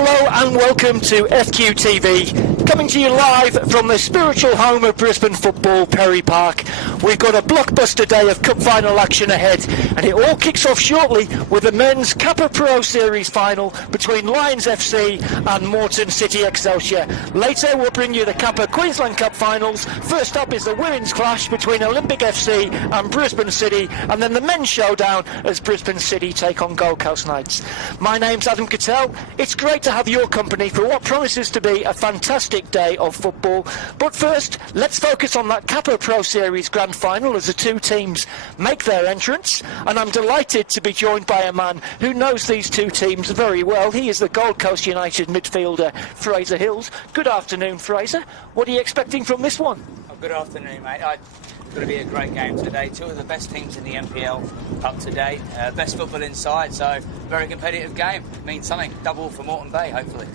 Hello and welcome to FQTV, coming to you live from the spiritual home of Brisbane football, Perry Park. We've got a blockbuster day of cup final action ahead, and it all kicks off shortly with the men's Kappa Pro Series final between Lions FC and Moreton City Excelsior. Later we'll bring you the Kappa Queensland Cup finals. First up is the women's clash between Olympic FC and Brisbane City, and then the men's showdown as Brisbane City take on Gold Coast Knights. My name's Adam Cattell. It's great to have your company for what promises to be a fantastic day of football. But first, let's focus on that Kappa Pro Series Grand Final as the two teams make their entrance. And I'm delighted to be joined by a man who knows these two teams very well. He is the Gold Coast United midfielder, Fraser Hills. Good afternoon, Fraser. What are you expecting from this one? Oh, good afternoon, mate. It's going to be a great game today. Two of the best teams in the NPL up today. Best football inside, so very competitive game. Means something. Double for Moreton Bay, hopefully.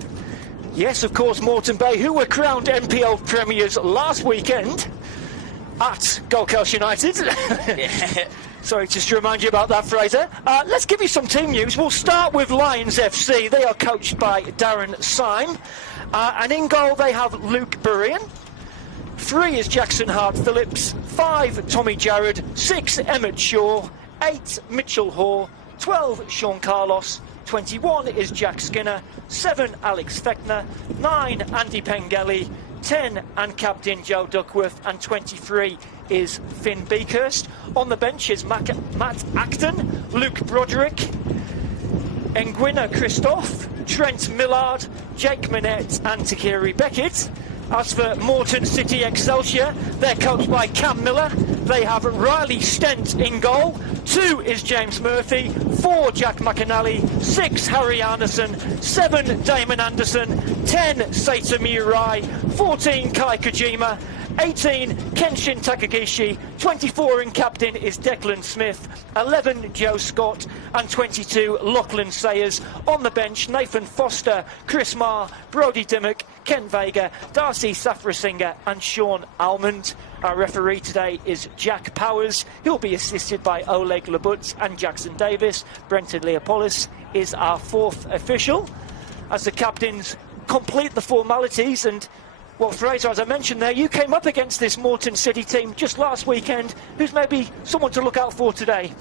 Yes, of course, Moreton Bay, who were crowned NPL premiers last weekend at Gold Coast United. Yeah. Sorry, just to remind you about that, Fraser. Let's give you some team news. We'll start with Lions FC. They are coached by Darren Syme. And in goal, they have Luke Burrian. 3 is Jackson Hart-Phillips, 5 Tommy Jarrod, 6 Emmett Shaw, 8 Mitchell Hoare, 12 Sean Carlos, 21 is Jack Skinner, 7 Alex Fechner, 9 Andy Pengelly, 10 and captain Joe Duckworth, and 23 is Finn Beakhurst. On the bench is Matt Acton, Luke Broderick, Nguyen Christophe, Trent Millard, Jake Manette and Takiri Beckett. As for Moreton City Excelsior, they're coached by Cam Miller. They have Riley Stent in goal. 2 is James Murphy. 4 Jack McAnally. 6 Harry Arneson. 7 Damon Anderson. 10 Seita Mirai. 14 Kai Kojima. 18 Kenshin Takagishi, 24 in captain is Declan Smith, 11 Joe Scott and 22 Lachlan Sayers. On the bench, Nathan Foster, Chris Marr, Brodie Dimmock, Ken Vega, Darcy Safrasinger and Sean Almond. Our referee today is Jack Powers. He'll be assisted by Oleg Labutz and Jackson Davis. Brenton Leopolis is our 4th official. As the captains complete the formalities, and well, Fraser, as I mentioned there, you came up against this Moreton City team just last weekend. Who's maybe someone to look out for today?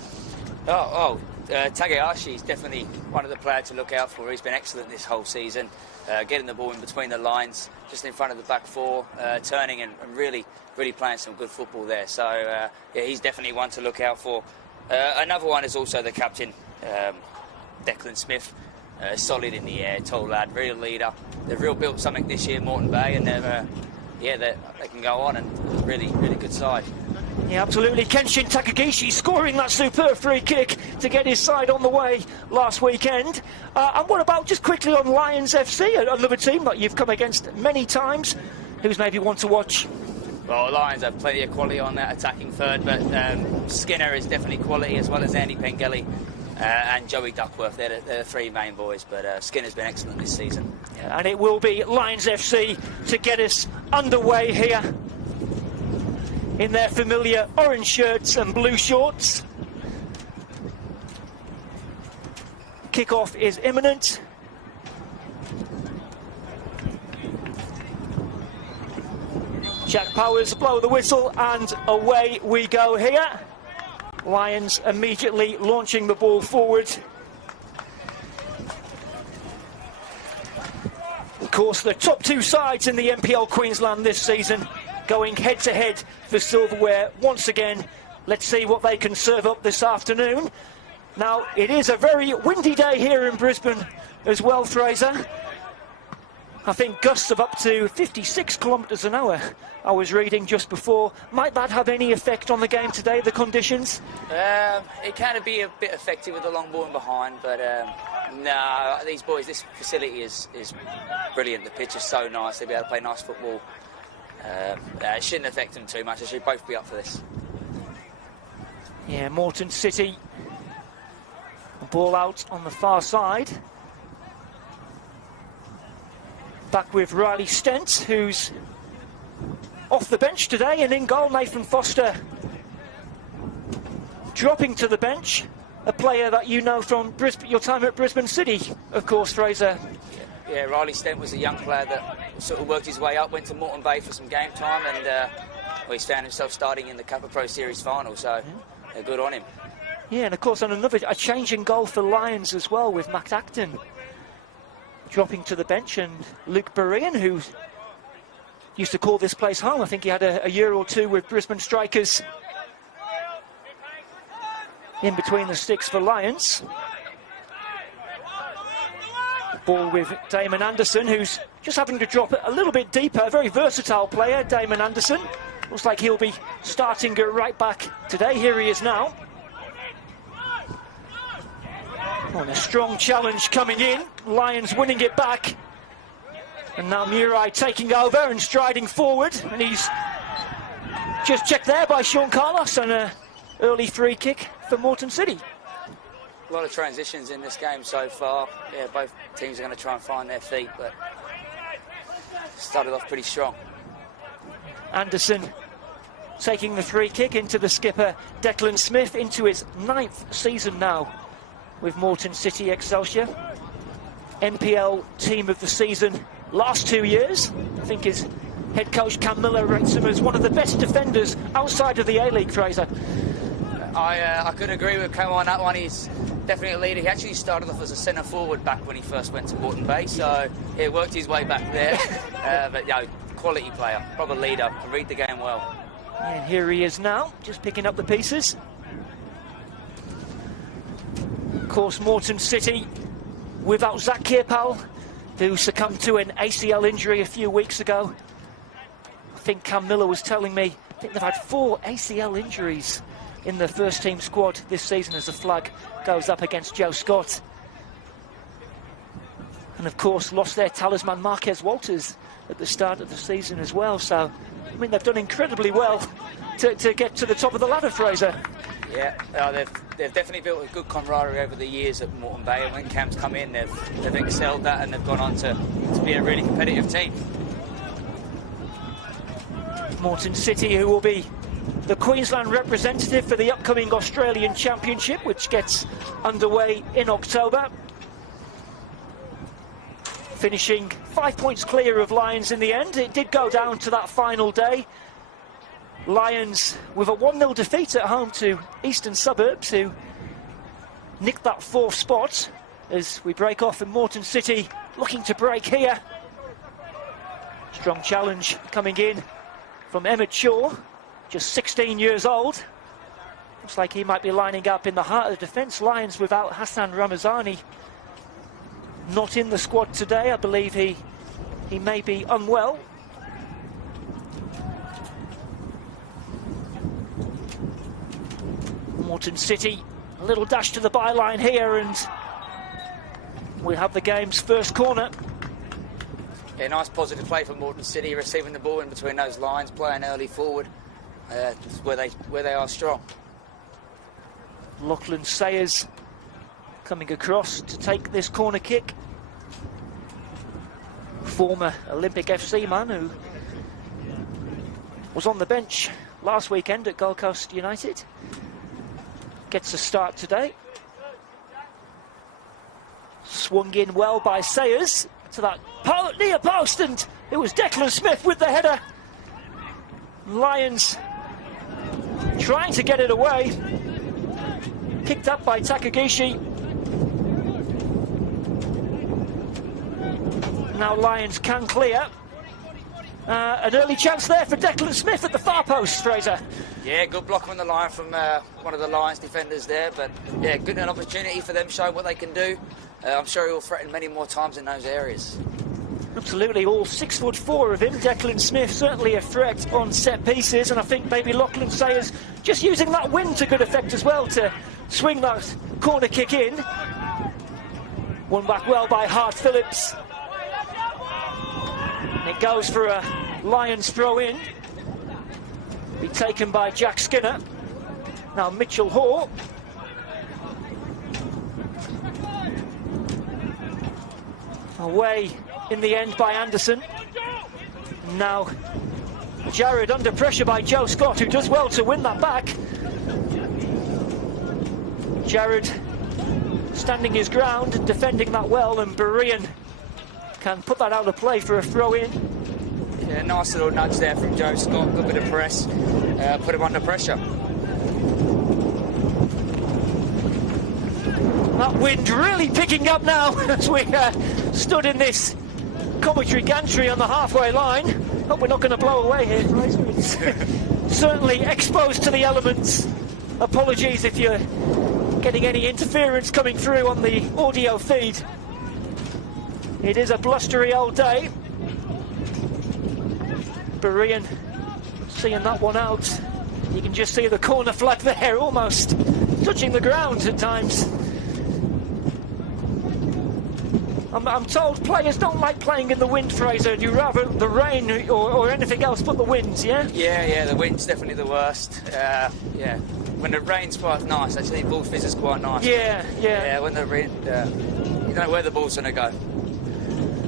Tagayashi is definitely one of the players to look out for. He's been excellent this whole season, getting the ball in between the lines, just in front of the back four, turning and really playing some good football there. So, yeah, he's definitely one to look out for. Another one is also the captain, Declan Smith. Solid in the air, tall lad, real leader. They've real built something this year, Moreton Bay, and they can go on and really good side. Yeah, absolutely. Kenshin Takagishi scoring that superb free kick to get his side on the way last weekend. And what about just quickly on Lions FC, another team that you've come against many times? Who's maybe one to watch? Well, Lions have plenty of quality on that attacking third, but Skinner is definitely quality, as well as Andy Pengelly. And Joey Duckworth, they're the 3 main boys, but Skinner's been excellent this season. Yeah, and it will be Lions FC to get us underway here in their familiar orange shirts and blue shorts. Kick-off is imminent. Jack Powers blow the whistle and away we go here. Lions immediately launching the ball forward. Of course, the top 2 sides in the NPL Queensland this season going head-to-head for silverware once again. Let's see what they can serve up this afternoon. Now, it is a very windy day here in Brisbane as well, Fraser. I think gusts of up to 56 kilometres an hour, I was reading just before. Might that have any effect on the game today, the conditions? It can be a bit effective with the long ball in behind, but no, these boys, this facility is brilliant. The pitch is so nice, they'll be able to play nice football. It shouldn't affect them too much, they should both be up for this. Yeah, Moreton City, ball out on the far side. Back with Riley Stent, who's off the bench today, and in goal, Nathan Foster dropping to the bench. A player that you know from your time at Brisbane City, of course, Fraser. Yeah, Riley Stent was a young player that sort of worked his way up, went to Moreton Bay for some game time, and well, he's found himself starting in the Kappa Pro Series final, so good on him. Yeah, and of course on a change in goal for Lions as well, with Max Acton dropping to the bench, and Luke Berean, who used to call this place home. I think he had a year or two with Brisbane Strikers in between the sticks for Lions. Ball with Damon Anderson, who's just having to drop it a little bit deeper. Very versatile player, Damon Anderson. Looks like he'll be starting at right back today. Here he is now. And a strong challenge coming in. Lions winning it back. And now Murai taking over and striding forward. And he's just checked there by Sean Carlos, and an early free kick for Moreton City. A lot of transitions in this game so far. Yeah, both teams are going to try and find their feet, but started off pretty strong. Anderson taking the free kick into the skipper Declan Smith, into his 9th season now with Moreton City Excelsior. NPL team of the season last 2 years. I think his head coach Cam Miller rates him as one of the best defenders outside of the A-League, Fraser. I could agree with Cam on that one. He's definitely a leader. He actually started off as a centre forward back when he first went to Moreton Bay, so he worked his way back there. But yeah, quality player, proper leader, can read the game well. And here he is now, just picking up the pieces. Of course, Moreton City without Zach Kirpal, who succumbed to an ACL injury a few weeks ago. I think Cam Miller was telling me, I think they've had 4 ACL injuries in the first team squad this season as the flag goes up against Joe Scott. And of course lost their talisman Marquez Walters at the start of the season as well. So, I mean, they've done incredibly well to get to the top of the ladder, Fraser. Yeah, they've definitely built a good camaraderie over the years at Moreton Bay, and when Cam's come in, they've excelled that, and they've gone on to be a really competitive team. Moreton City, who will be the Queensland representative for the upcoming Australian Championship, which gets underway in October. Finishing 5 points clear of Lions in the end. It did go down to that final day. Lions with a 1-0 defeat at home to Eastern Suburbs, who nicked that 4th spot as we break off, in Moreton City looking to break here. Strong challenge coming in from Emmett Shaw, just 16 years old. Looks like he might be lining up in the heart of the defence. Lions without Hassan Ramazani, not in the squad today. I believe he may be unwell. Moreton City, a little dash to the byline here, and we have the game's first corner. Yeah, nice positive play from Moreton City, receiving the ball in between those lines, playing early forward, where they are strong. Lachlan Sayers coming across to take this corner kick. Former Olympic FC man who was on the bench last weekend at Gold Coast United. Gets a start today. Swung in well by Sayers to that near post, and it was Declan Smith with the header. Lions trying to get it away. Picked up by Takagishi. Now Lions can clear. An early chance there for Declan Smith at the far post, Fraser. Yeah, good block on the line from one of the Lions defenders there, but yeah, good an opportunity for them, showing what they can do. I'm sure he will threaten many more times in those areas. Absolutely, all 6'4" of him. Declan Smith certainly a threat on set pieces, and I think maybe Lachlan Sayers just using that wind to good effect as well to swing that corner kick in. Won back well by Hart Phillips. And it goes for a Lions throw in. Be taken by Jack Skinner. Now Mitchell Hoare. Away in the end by Anderson. Now Jared under pressure by Joe Scott, who does well to win that back. Jared standing his ground and defending that well, and Berean can put that out of play for a throw-in. Yeah, nice little nudge there from Joe Scott. Good bit of press. Put him under pressure. That wind really picking up now as we stood in this commentary gantry on the halfway line. Hope we're not going to blow away here. It's certainly exposed to the elements. Apologies if you're getting any interference coming through on the audio feed. It is a blustery old day. Berean seeing that one out. You can just see the corner flag there, almost touching the ground at times. I'm told players don't like playing in the wind, Fraser. Do you rather the rain or anything else but the winds, yeah? Yeah, the wind's definitely the worst. Yeah, when the rain's quite nice, actually, the ball fizzes quite nice. Yeah, when the rain, you don't know where the ball's going to go.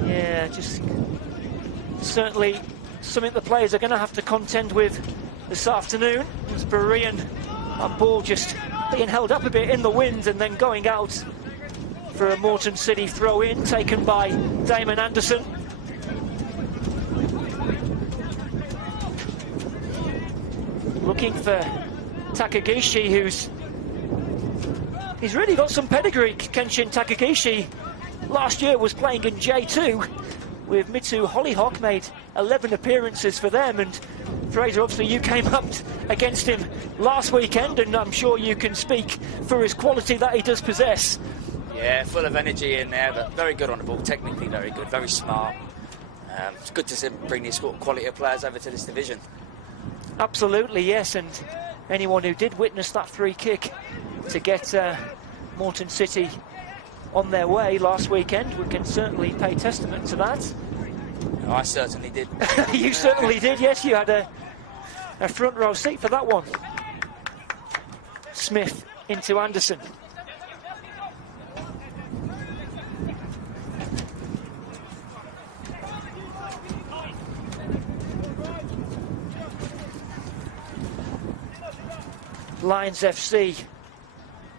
Yeah, just certainly something the players are going to have to contend with this afternoon. As Berean, that ball just being held up a bit in the wind and then going out for a Moreton City throw-in, taken by Damon Anderson. Looking for Takagishi, he's really got some pedigree. Kenshin Takagishi last year was playing in J2 with Mitsu Hollyhock, made 11 appearances for them, and Fraser, obviously you came up against him last weekend, and I'm sure you can speak for his quality that he does possess. Yeah, full of energy in there, but very good on the ball, technically very good, very smart. It's good to see him bring these quality of players over to this division. Absolutely, yes, and anyone who did witness that free kick to get Moreton City on their way last weekend, we can certainly pay testament to that. Oh, I certainly did. You certainly did, yes, you had a front row seat for that one. Smith into Anderson. Lions FC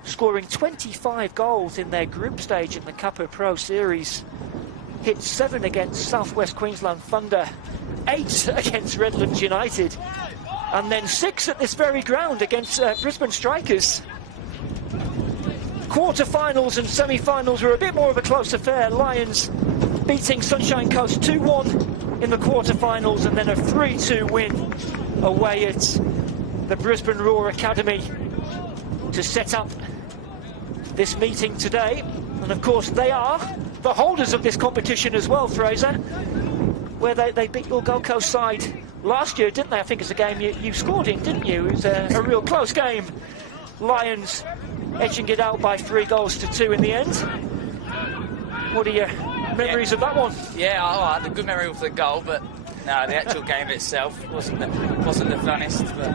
scoring 25 goals in their group stage in the Kappa Pro Series. Hit 7 against South West Queensland Thunder, 8 against Redlands United, and then 6 at this very ground against Brisbane Strikers. Quarter-finals and semi-finals were a bit more of a close affair. Lions beating Sunshine Coast 2-1 in the quarter-finals, and then a 3-2 win away at the Brisbane Roar Academy to set up this meeting today. And of course they are the holders of this competition as well, Fraser, where they beat your Gold Coast side last year, didn't they? I think it's a game you scored in, didn't you? It was a real close game. Lions edging it out by 3-2 in the end. What are your memories of that one? Yeah, I had a good memory of the goal, but no, the actual game itself wasn't the funnest. But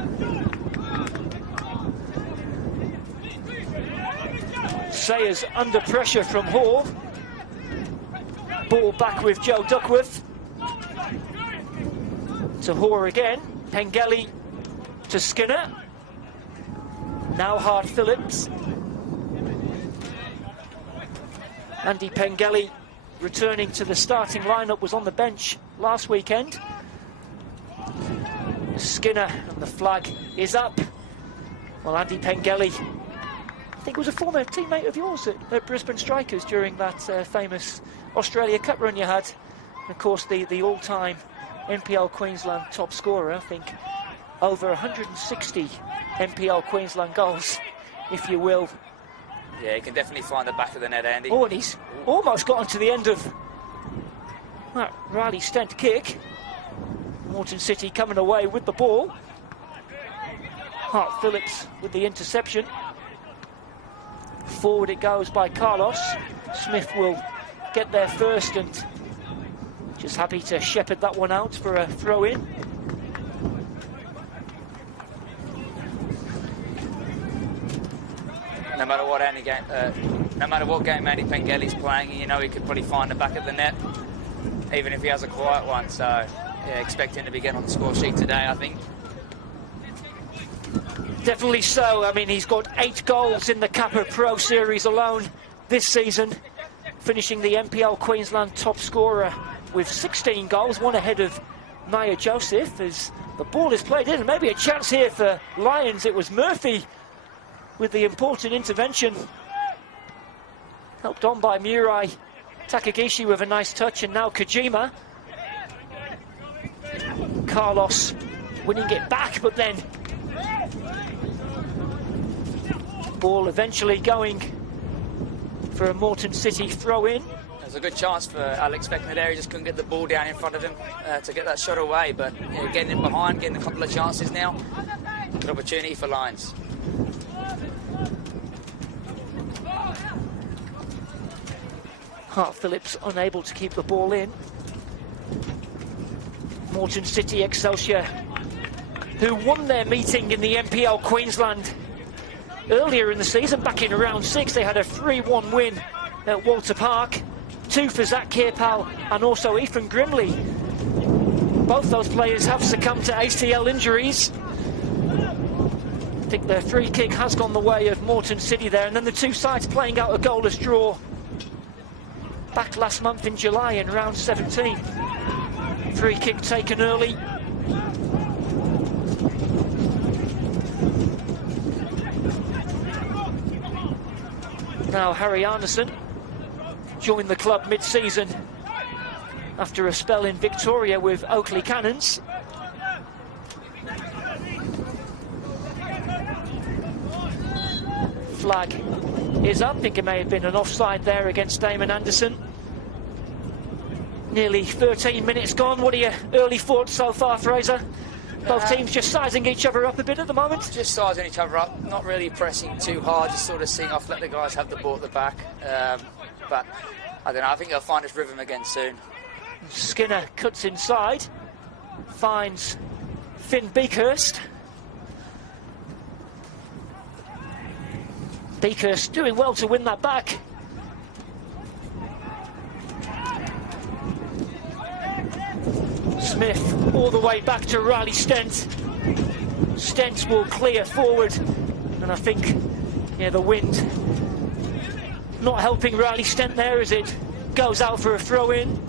Sayers under pressure from Hall. Ball back with Joe Duckworth. To Hoare again. Pengelly to Skinner. Now Hart Phillips. Andy Pengelly returning to the starting lineup, was on the bench last weekend. Skinner, and the flag is up. Well, Andy Pengelly, I think, was a former teammate of yours at Brisbane Strikers during that famous Australia Cup run you had. And of course, the all-time NPL Queensland top scorer, I think, over 160 NPL Queensland goals, if you will. Yeah, he can definitely find the back of the net, Andy. Oh, and he's almost gotten to the end of that Riley Stent kick. Moreton City coming away with the ball. Hart Phillips with the interception. Forward it goes by Carlos. Smith will get there first and just happy to shepherd that one out for a throw-in. No matter what game Andy Pengelly's playing, you know he could probably find the back of the net, even if he has a quiet one. So, yeah, expect him to be getting on the score sheet today, I think. Definitely so. I mean, he's got 8 goals in the Kappa Pro Series alone this season. finishing the NPL Queensland top scorer with 16 goals, one ahead of Maya Joseph, as the ball is played in. Maybe a chance here for Lions. It was Murphy with the important intervention, helped on by Murai Takagishi with a nice touch, and now Kojima. Carlos winning it back, but then ball eventually going for a Moreton City throw-in. There's a good chance for Alex Beckner there. He just couldn't get the ball down in front of him to get that shot away, but getting in behind, getting a couple of chances now. Good opportunity for Lions. Hart Phillips unable to keep the ball in. Moreton City Excelsior, who won their meeting in the NPL Queensland earlier in the season, back in round 6. They had a 3-1 win at Walter Park. 2 for Zach Kierpal and also Ethan Grimley. Both those players have succumbed to ACL injuries. I think their free kick has gone the way of Moreton City there, and then the two sides playing out a goalless draw back last month in July in round 17. Free kick taken early. Now Harry Arneson joined the club mid-season after a spell in Victoria with Oakley Cannons. Flag is up. I think it may have been an offside there against Damon Anderson. Nearly 13 minutes gone. What are your early thoughts so far, Fraser? Both teams just sizing each other up a bit at the moment? Just sizing each other up, not really pressing too hard, just sort of seeing off, let the guys have the ball at the back. But I don't know, I think they'll find its rhythm again soon. Skinner cuts inside, finds Finn Beakhurst. Beakhurst doing well to win that back. Smith all the way back to Riley Stent. Stent will clear forward, and I think, yeah, the wind not helping Riley Stent there as it goes out for a throw-in.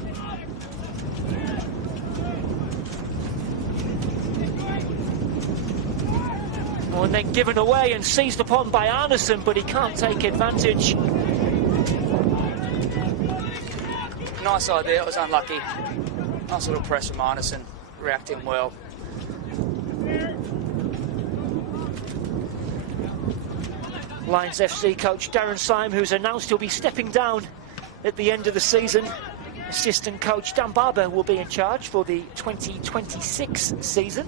Oh, and then given away and seized upon by Arneson, but he can't take advantage. Nice idea, it was unlucky. Nice little press from Arneson, reacting well. Lions FC coach Darren Syme, who's announced he'll be stepping down at the end of the season. Assistant coach Dan Barber will be in charge for the 2026 season.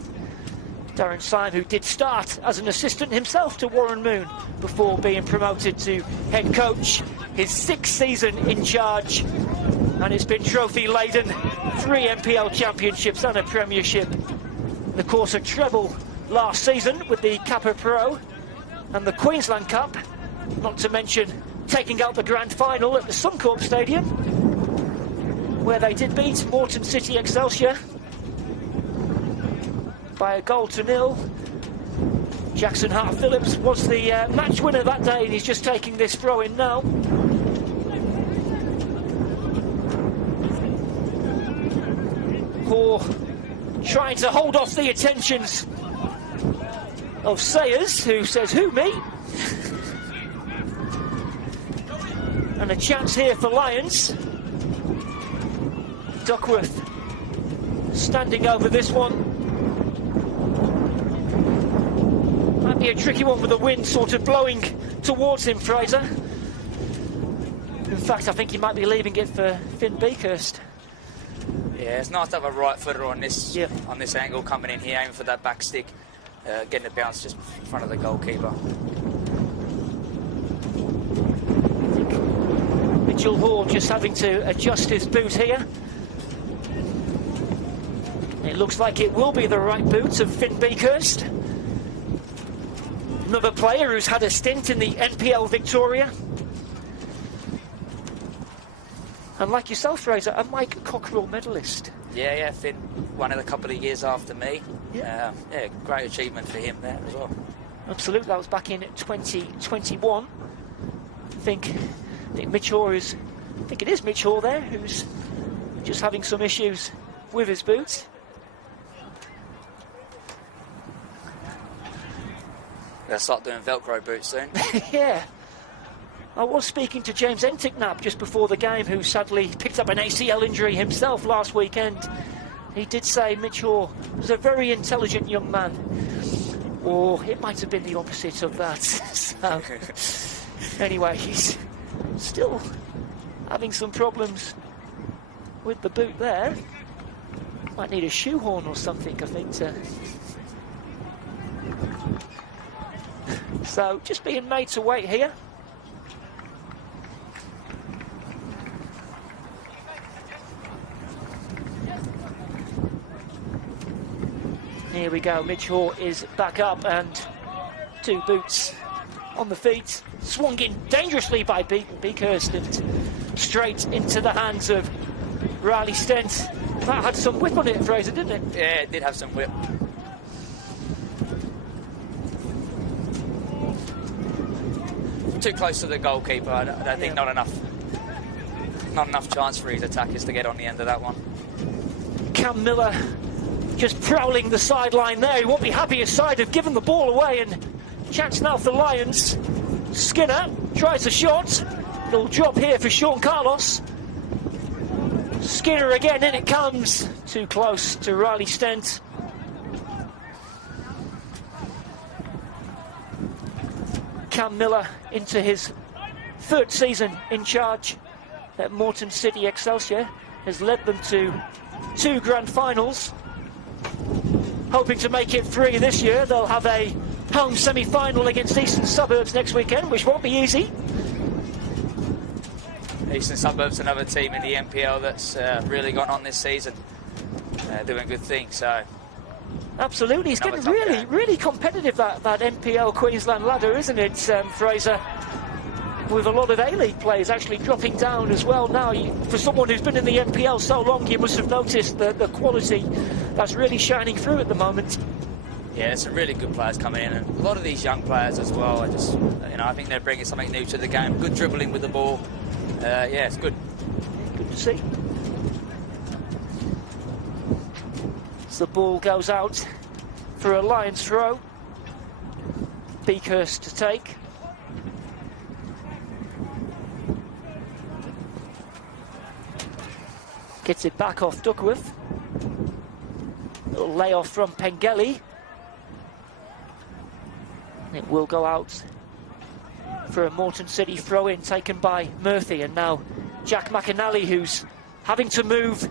Darren Syme, who did start as an assistant himself to Warren Moon before being promoted to head coach. His 6th season in charge, and it's been trophy laden. 3 NPL championships and a premiership. The course, a treble last season with the Kappa Pro and the Queensland Cup, not to mention taking out the grand final at the Suncorp Stadium, where they did beat Moreton City Excelsior by 1-0. Jackson Hart Phillips was the match winner that day, and he's just taking this throw in now. Or trying to hold off the attentions of Sayers, who says, "Who, me?" And a chance here for Lions. Duckworth standing over this one. Might be a tricky one with the wind sort of blowing towards him, Fraser. In fact, I think he might be leaving it for Finn Beakhurst. Yeah, it's nice to have a right footer on this angle, coming in here, aiming for that back stick, getting it bounce just in front of the goalkeeper. Mitchell Hall just having to adjust his boot here. It looks like it will be the right boot of Finn Beakhurst. Another player who's had a stint in the NPL Victoria. And like yourself, Fraser, a Mike Cockerell medalist. Yeah, Finn won it a couple of years after me. Yeah, great achievement for him there as well. Absolutely, that was back in 2021. I think Mitchell is I think it is Mitch Hall there, who's just having some issues with his boots. They'll start doing Velcro boots soon. Yeah. I was speaking to James Enticknap just before the game, who sadly picked up an ACL injury himself last weekend. He did say Mitch Hall was a very intelligent young man. Or it might have been the opposite of that. So, anyway, he's still having some problems with the boot there. Might need a shoehorn or something, I think, to... So, just being made to wait here. Here we go, Mitch Hall is back up and 2 boots on the feet. Swung in dangerously by Beakhurst and straight into the hands of Riley Stent. That had some whip on it, Fraser, didn't it? Yeah, it did have some whip. Too close to the goalkeeper. I don't think not enough chance for his attackers to get on the end of that one. Cam Miller just prowling the sideline there. He won't be happy his side have given the ball away, and chance now for Lions. Skinner tries a shot. Little drop here for Sean Carlos. Skinner again, in it comes. Too close to Riley Stent. Cam Miller into his 3rd season in charge at Moreton City Excelsior has led them to 2 grand finals. Hoping to make it 3 this year. They'll have a home semi-final against Eastern Suburbs next weekend, which won't be easy. Eastern Suburbs, another team in the NPL that's really gone on this season, doing good things. So absolutely, it's getting really competitive, that NPL Queensland ladder, isn't it, Fraser? With a lot of A-League players actually dropping down as well now. For someone who's been in the NPL so long, you must have noticed the quality that's really shining through at the moment. Yeah, there's some really good players coming in, and a lot of these young players as well. I think they're bringing something new to the game. Good dribbling with the ball. Yeah, it's good. Good to see. As the ball goes out for a Lions throw. Beakhurst to take. Gets it back off Duckworth. Little layoff from Pengelly. It will go out for a Moreton City throw-in taken by Murphy. And now Jack McAnally, who's having to move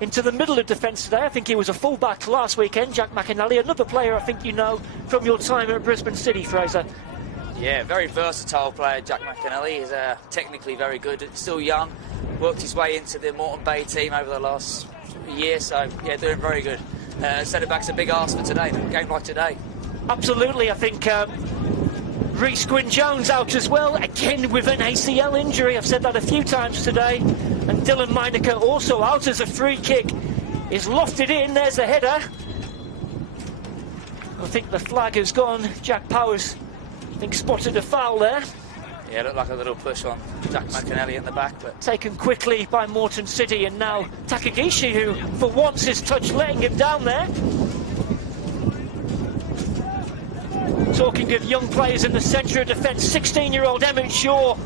into the middle of defence today. I think he was a full-back last weekend, Jack McAnally. Another player I think you know from your time at Brisbane City, Fraser. Yeah, very versatile player, Jack McAnally. He's technically very good, still young. Worked his way into the Moreton Bay team over the last year, so yeah, doing very good. Centre-back's a big ask for today, a game like today. Absolutely, I think Reece Gwyn-Jones out as well, again with an ACL injury. I've said that a few times today. And Dylan Meinecker also out as a free kick is lofted in. There's the header. I think the flag has gone. Jack Powers, I think, spotted a foul there. Yeah, it looked like a little push on Jack McAnally in the back, but taken quickly by Moreton City, and now Takagishi, who for once is touch letting him down there. Talking of young players in the centre of defence, 16-year-old Emmett Shaw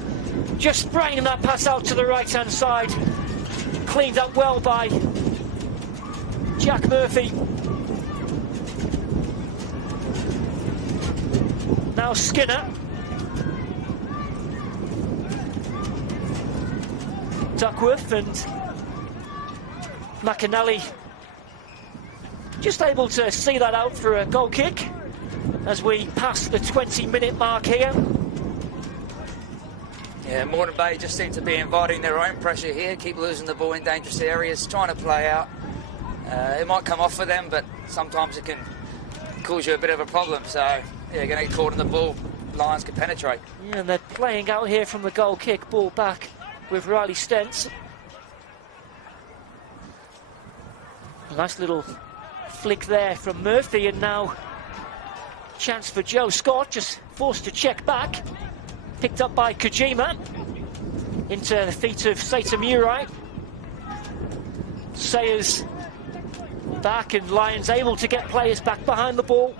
just spraying that pass out to the right-hand side. Cleaned up well by Jack Murphy. Now Skinner. Duckworth and McAnally just able to see that out for a goal kick as we pass the 20-minute mark here. Yeah, Moreton Bay just seem to be inviting their own pressure here, keep losing the ball in dangerous areas, trying to play out. It might come off for them, but sometimes it can cause you a bit of a problem. So, yeah, going to get caught in the ball, Lions can penetrate. Yeah, and they're playing out here from the goal kick, ball back with Riley Stent. A nice little flick there from Murphy, and now chance for Joe Scott, just forced to check back. Picked up by Kojima. into the feet of Sata Murai. Sayers back, and Lions able to get players back behind the ball.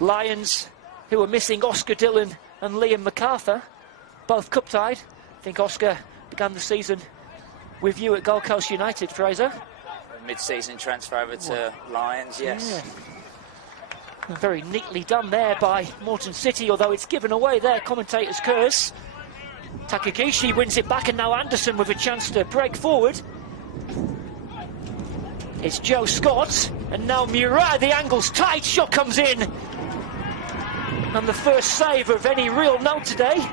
Lions, who are missing Oscar Dillon and Liam MacArthur, both cup-tied. I think Oscar began the season with you at Gold Coast United, Fraser. Mid-season transfer over to Lions, yes. Yeah. Very neatly done there by Moreton City, although it's given away there, commentator's curse. Takagishi wins it back, and now Anderson with a chance to break forward. It's Joe Scott, and now Murai, the angle's tight, shot comes in. And the first save of any real note today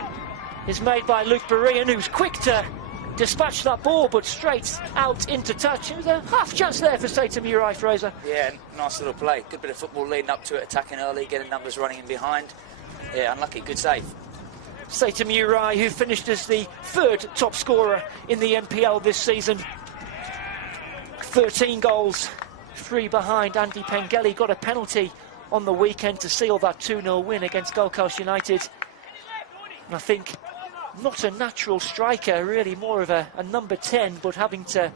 is made by Luke Berean, who's quick to dispatch that ball, but straight out into touch. It was a half chance there for Sata Murai, Fraser. Yeah, nice little play. Good bit of football leading up to it, attacking early, getting numbers running in behind. Yeah, unlucky, good save. Sata Murai, who finished as the third top scorer in the NPL this season. 13 goals, 3 behind. Andy Pengelly got a penalty on the weekend to seal that 2-0 win against Gold Coast United. And I think not a natural striker, really more of a number 10, but having to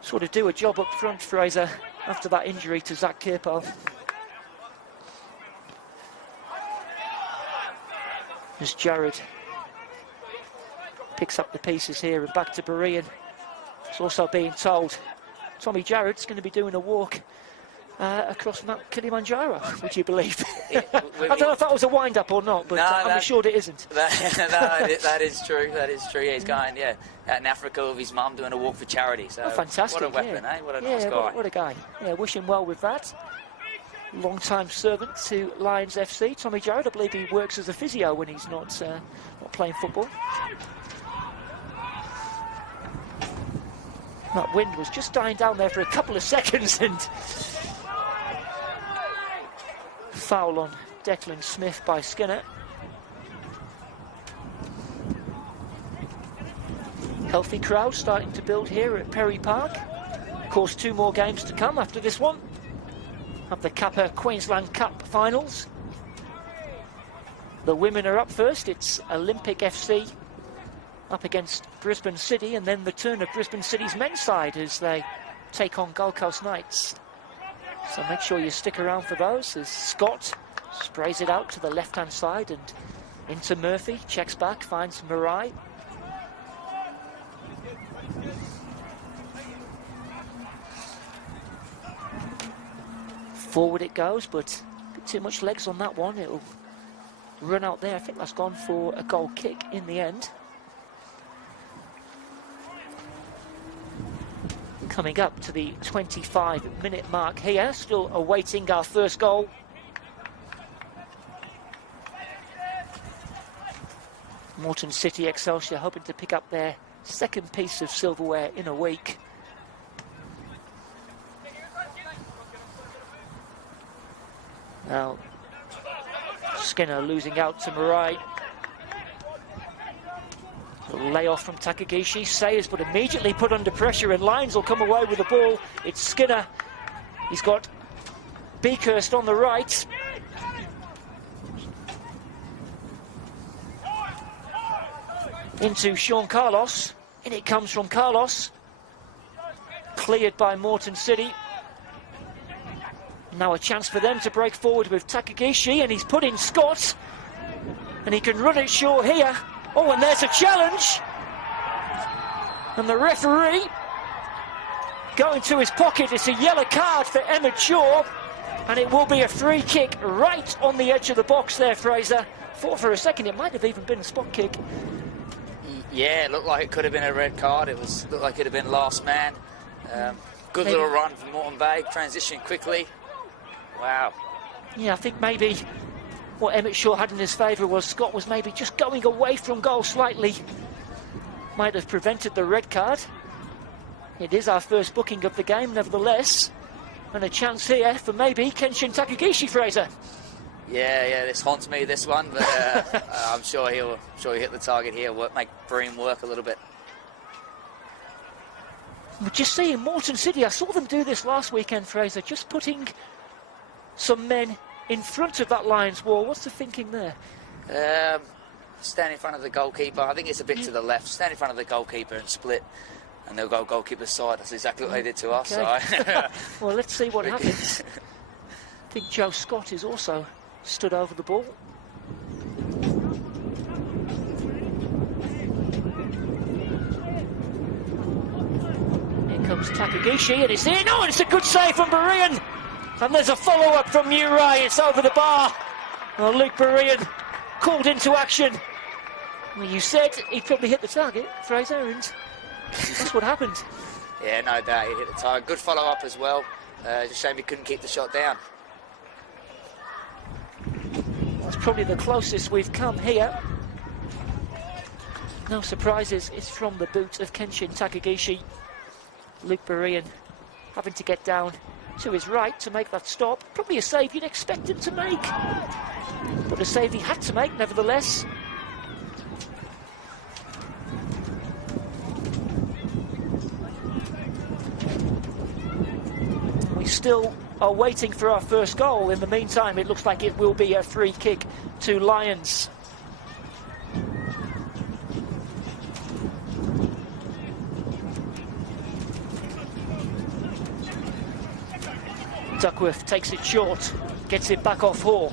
sort of do a job up front, Fraser, after that injury to Zach Kirpel. As Jared picks up the pieces here, and back to Berean. It's also being told Tommy Jarrett's going to be doing a walk across Mount Kilimanjaro, would you believe? I don't know if that was a wind-up or not, but no, I'm assured it isn't. That is true, that is true. Yeah, he's going, out in Africa with his mum doing a walk for charity. So fantastic. What a weapon, eh? What a nice guy. What a guy. Yeah, wish him well with that. Long-time servant to Lions FC. Tommy Jarrett, I believe he works as a physio when he's not playing football. That wind was just dying down there for a couple of seconds, and foul on Declan Smith by Skinner. Healthy crowd starting to build here at Perry Park. Of course, 2 more games to come after this one. Have the Kappa Queensland Cup finals. The women are up first. It's Olympic FC up against Brisbane City, and then the turn of Brisbane City's men's side as they take on Gold Coast Knights. So make sure you stick around for those, as Scott sprays it out to the left-hand side and into Murphy, checks back, finds Murai. Forward it goes, but a bit too much legs on that one. It'll run out there. I think that's gone for a goal kick in the end. Coming up to the 25-minute mark here, still awaiting our first goal. Moreton City Excelsior hoping to pick up their second piece of silverware in a week. Now, Skinner losing out to Murai. Layoff from Takagishi. Sayers, but immediately put under pressure, and Lions will come away with the ball. It's Skinner. He's got Beakhurst on the right. Into Sean Carlos. In it comes from Carlos. Cleared by Moreton City. Now a chance for them to break forward with Takagishi, and he's put in Scott. And he can run it short here. Oh, and there's a challenge. And the referee going to his pocket. It's a yellow card for Emmett Shaw. And it will be a free kick right on the edge of the box there, Fraser. Thought for a second it might have even been a spot kick. Yeah, it looked like it could have been a red card. Looked like it had been last man. Good little run from Moreton Bay. Transition quickly. Wow. Yeah, I think maybe what Emmett Shaw had in his favour was Scott was maybe just going away from goal slightly. Might have prevented the red card. It is our first booking of the game, nevertheless. And a chance here for maybe Kenshin Takagishi, Fraser. Yeah, this haunts me, this one, but I'm sure he'll hit the target here, make Bream work a little bit. But just seeing Moreton City, I saw them do this last weekend, Fraser, just putting some men in front of that Lions wall. What's the thinking there? Stand in front of the goalkeeper. I think it's a bit to the left. Stand in front of the goalkeeper and split, and they'll go goalkeeper's side. That's exactly what they did to us. Okay. So. Well, let's see what happens. I think Joe Scott is also stood over the ball. Here comes Takagishi, and it's in. Oh, and it's a good save from Berean. And there's a follow-up from Murai. It's over the bar. Well, Luke Berean called into action. Well, you said he'd probably hit the target, Fraser, and that's what happened. Yeah, no doubt he hit the target. Good follow-up as well. It's a shame he couldn't keep the shot down. That's probably the closest we've come here. No surprises, it's from the boot of Kenshin Takagishi. Luke Berean having to get down to his right to make that stop. Probably a save you'd expect him to make, but a save he had to make nevertheless. We still are waiting for our first goal. In the meantime, it looks like it will be a free kick to Lions. Duckworth takes it short, gets it back off Hall.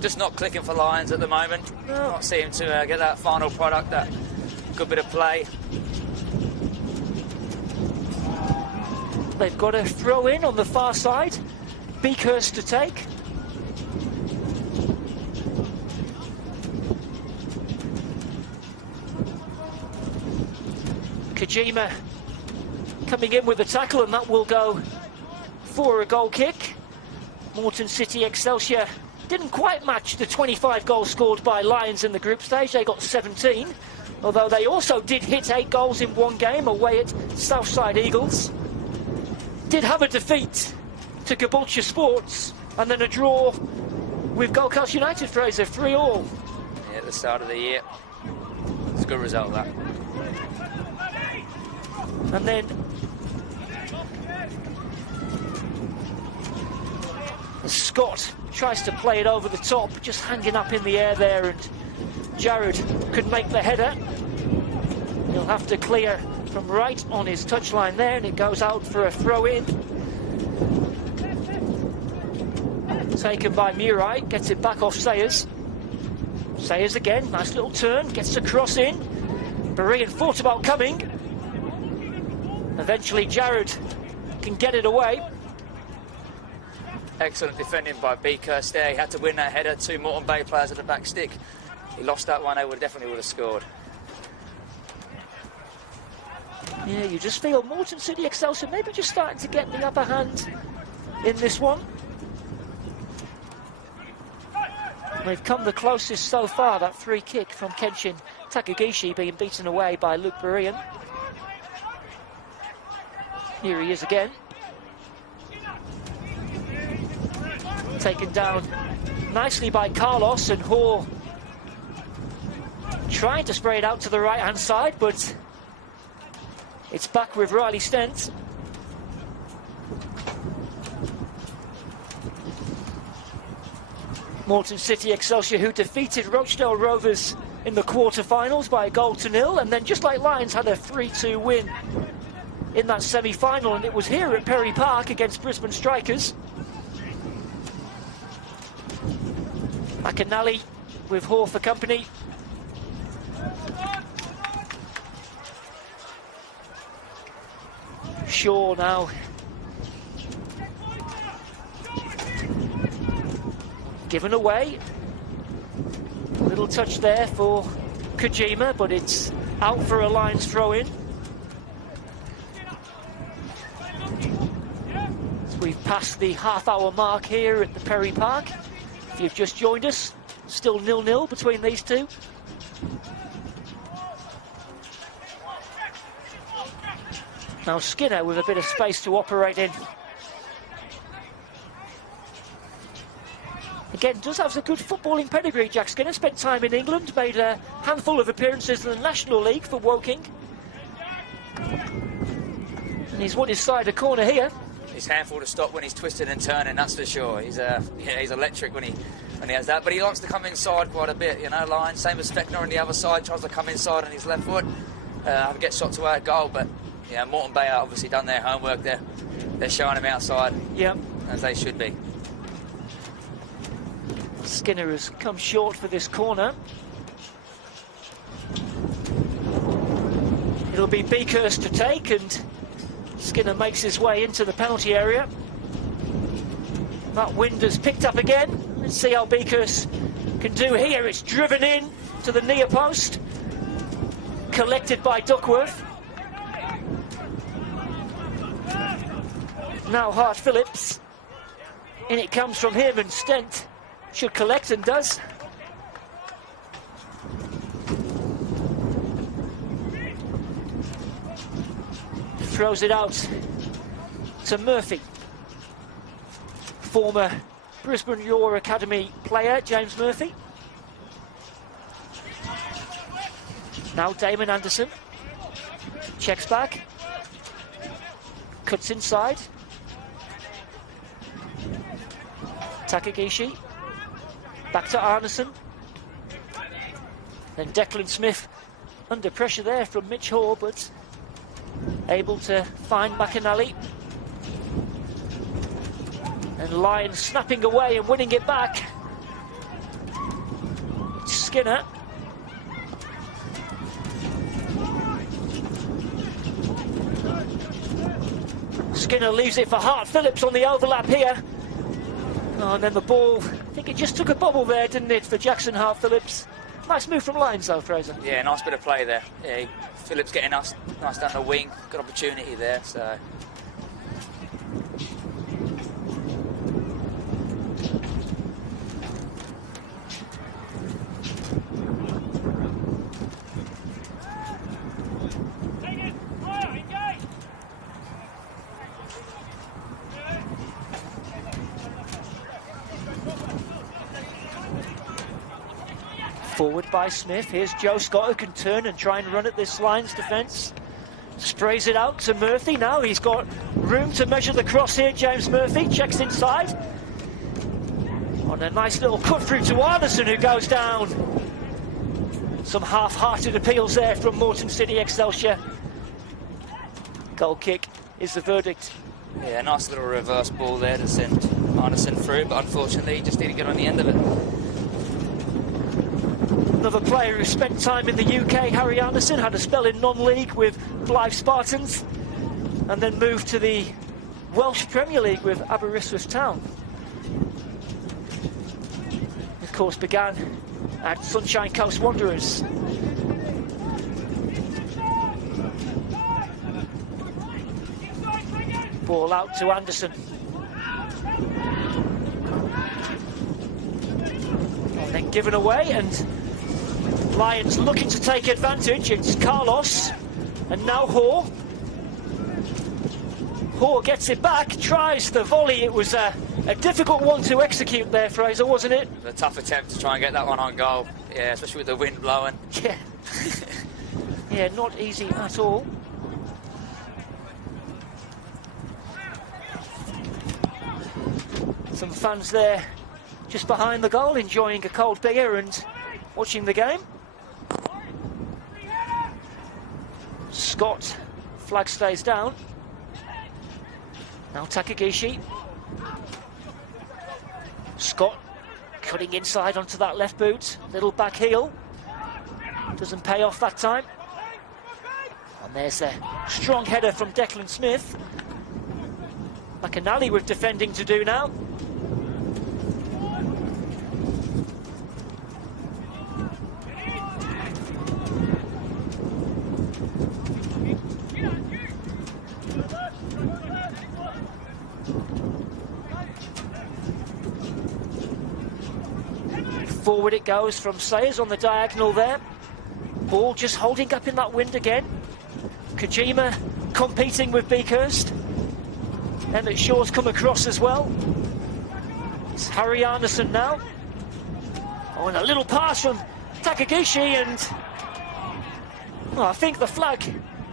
Just not clicking for Lions at the moment. No. Not seeing to get that final product, that good bit of play. They've got a throw in on the far side. Beakhurst to take. Kojima coming in with the tackle, and that will go for a goal kick. Moreton City Excelsior didn't quite match the 25 goals scored by Lions in the group stage. They got 17, although they also did hit 8 goals in one game away at Southside Eagles. Did have a defeat to Caboolture Sports, and then a draw with Gold Coast United, Fraser, 3-3. Yeah, at the start of the year. It's a good result, that. And then Scott tries to play it over the top, just hanging up in the air there, and Jared could make the header. He'll have to clear from right on his touchline there, and it goes out for a throw-in. Taken by Murai, gets it back off Sayers. Sayers again, nice little turn, gets a cross in. Berean thought about coming. Eventually Jared can get it away. Excellent defending by Beakhurst there. He had to win that header. 2 Moreton Bay players at the back stick. He lost that one, they definitely would have scored. Yeah, you just feel Moreton City Excelsior maybe just starting to get the upper hand in this one. They've come the closest so far, that free kick from Kenshin Takagishi being beaten away by Luke Berean. Here he is again. Taken down nicely by Carlos, and Hoare trying to spray it out to the right-hand side, but it's back with Riley Stent. Moreton City Excelsior, who defeated Rochdale Rovers in the quarter-finals by 1-0, and then just like Lions had a 3-2 win in that semi-final, and it was here at Perry Park against Brisbane Strikers. McAnally with Hoare for company. Shaw now. Given away. A little touch there for Kojima, but it's out for a Lions throw-in. So we've passed the half-hour mark here at the Perry Park. If you've just joined us, still 0-0 between these two. Now Skinner with a bit of space to operate in. Again, does have a good footballing pedigree, Jack Skinner. Spent time in England, made a handful of appearances in the National League for Woking. And he's won his side a corner here. He's handful to stop when he's twisting and turning, that's for sure. He's he's electric when he has that, but he likes to come inside quite a bit, you know, Line. Same as Fechner on the other side, tries to come inside on his left foot, get shots away at goal, but yeah, Moreton Bay are obviously done their homework there. They're showing him outside, yep, as they should be. Skinner has come short for this corner. It'll be Beakhurst to take, and Skinner makes his way into the penalty area. That wind has picked up again. Let's see how Beakhurst can do here. It's driven in to the near post. Collected by Duckworth. Now Hart Phillips. In it comes from him, and Stent should collect and does. Throws it out to Murphy. Former Brisbane Roar Academy player, James Murphy. Now Damon Anderson. Checks back. Cuts inside. Takagishi. Back to Arneson. Then Declan Smith under pressure there from Mitch Hall, but able to find McAnally. And Lyons snapping away and winning it back. Skinner. Skinner leaves it for Hart Phillips on the overlap here. Oh, and then the ball, I think it just took a bobble there, didn't it, for Jackson Hart Phillips. Nice move from Lyons though, Fraser. Yeah, nice bit of play there. Yeah, Phillips getting nice down the wing. Good opportunity there, so. Forward by Smith. Here's Joe Scott, who can turn and try and run at this Lions defence. Sprays it out to Murphy. Now he's got room to measure the cross here. James Murphy checks inside. On a nice little cut through to Arneson, who goes down. Some half-hearted appeals there from Moreton City Excelsior. Goal kick is the verdict. Yeah, nice little reverse ball there to send Arneson through, but unfortunately he just didn't get on the end of it. Another player who spent time in the UK, Harry Anderson, had a spell in non-league with Blythe Spartans and then moved to the Welsh Premier League with Aberystwyth Town. Of course, began at Sunshine Coast Wanderers. Ball out to Anderson. And then given away, and Lions looking to take advantage. It's Carlos, and now Hoare. Hoare gets it back, tries the volley. It was a difficult one to execute there, Fraser, wasn't it? A tough attempt to try and get that one on goal. Yeah, especially with the wind blowing. Yeah. Yeah, not easy at all. Some fans there just behind the goal, enjoying a cold beer and watching the game. Scott, flag stays down. Now Takagishi. Scott cutting inside onto that left boot. Little back heel. Doesn't pay off that time. And there's a strong header from Declan Smith. McAnally with defending to do now. Forward it goes from Sayers on the diagonal there. Ball just holding up in that wind again. Kojima competing with Beakhurst. Emmett Shaw's come across as well. It's Harry Arneson now. Oh, and a little pass from Takagishi, and well, I think the flag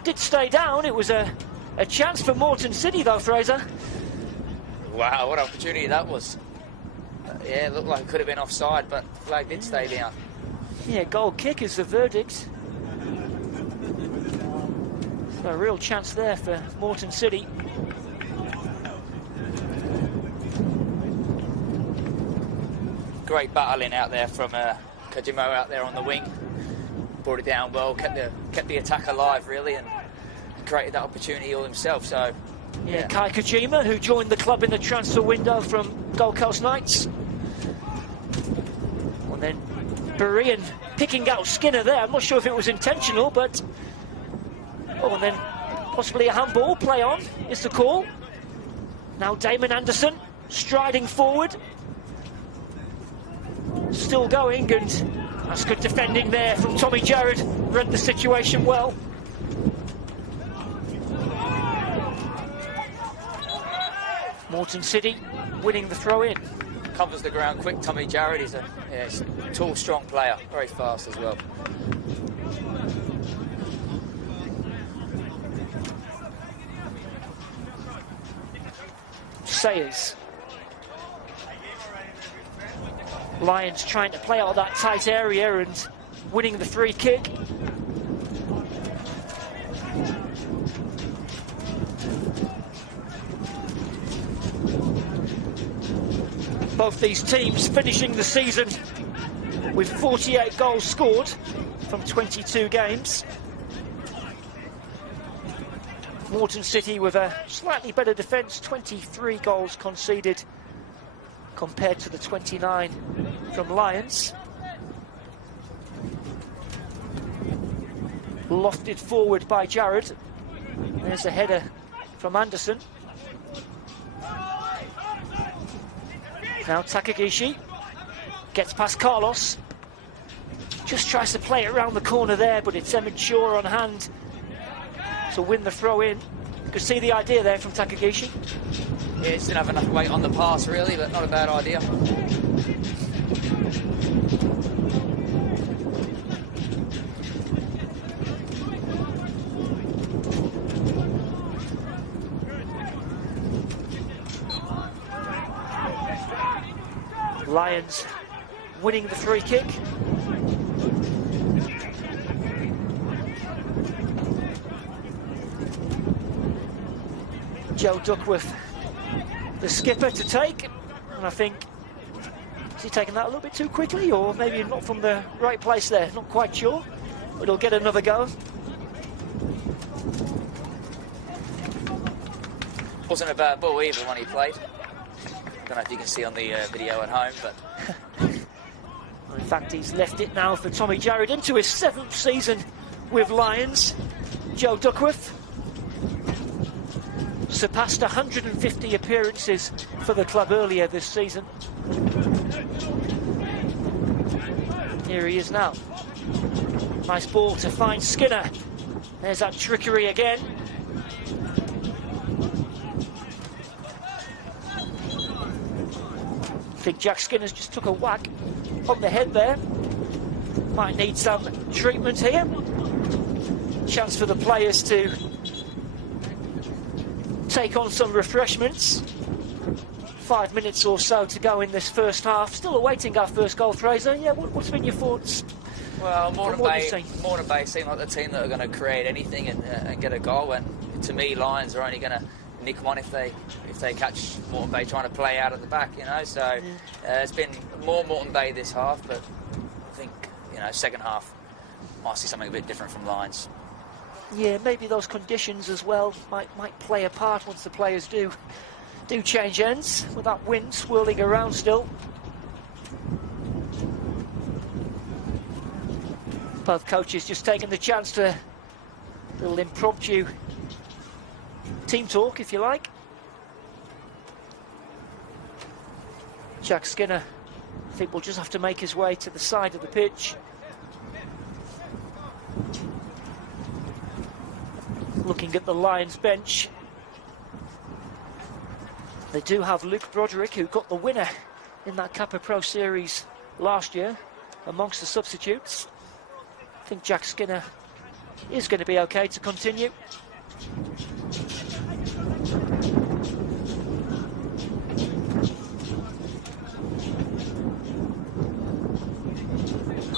did stay down. It was a A chance for Moreton City though, Fraser. Wow, what an opportunity that was. Yeah, it looked like it could have been offside, but the flag did stay down. Yeah, goal kick is the verdict. So a real chance there for Moreton City. Great battling out there from Kajimo out there on the wing. Brought it down well, kept the attack alive really, and created that opportunity all himself. So yeah, Kai Kajima, who joined the club in the transfer window from Gold Coast Knights. And then Berean picking out Skinner there. I'm not sure if it was intentional, but oh, and then possibly a handball. Play on is the call. Now Damon Anderson striding forward. Still going, and that's good defending there from Tommy Jarrett. Read the situation well. Moreton City winning the throw-in. Covers the ground quick. Tommy Jarrett is a tall, strong player, very fast as well. Sayers. Lions trying to play out that tight area and winning the free kick. Both these teams finishing the season with 48 goals scored from 22 games. Moreton City with a slightly better defence, 23 goals conceded compared to the 29 from Lions. Lofted forward by Jarrett. There's a header from Anderson. Now Takagishi gets past Carlos. Just tries to play it around the corner there, but it's Emmett Shaw on hand to win the throw-in. You could see the idea there from Takagishi. Yeah, just didn't have enough weight on the pass really, but not a bad idea. Lions winning the free kick. Joe Duckworth, the skipper, to take, and I think, is he taking that a little bit too quickly, or maybe not from the right place there? Not quite sure, but he'll get another go. Wasn't a bad ball either when he played. Don't know if you can see on the video at home, but in fact, he's left it now for Tommy Jarrett into his 7th season with Lions. Joe Duckworth surpassed 150 appearances for the club earlier this season. Here he is now. Nice ball to find Skinner. There's that trickery again. I think Jack Skinner's just took a whack on the head there. Might need some treatment here. Chance for the players to take on some refreshments. 5 minutes or so to go in this first half. Still awaiting our first goal, Fraser. Yeah, what's been your thoughts? Well, Moreton Bay seem like the team that are going to create anything and get a goal. And to me, Lions are only going to nick one if they catch Moreton Bay trying to play out at the back, you know. So it's been more Moreton Bay this half, but I think, you know, second half might see something a bit different from Lions. Yeah, maybe those conditions as well might play a part once the players do change ends, with that wind swirling around still. Both coaches just taking the chance to a little impromptu team talk, if you like. Jack Skinner, I think, will just have to make his way to the side of the pitch. Looking at the Lions bench, they do have Luke Broderick, who got the winner in that Kappa Pro Series last year, amongst the substitutes. I think Jack Skinner is going to be okay to continue.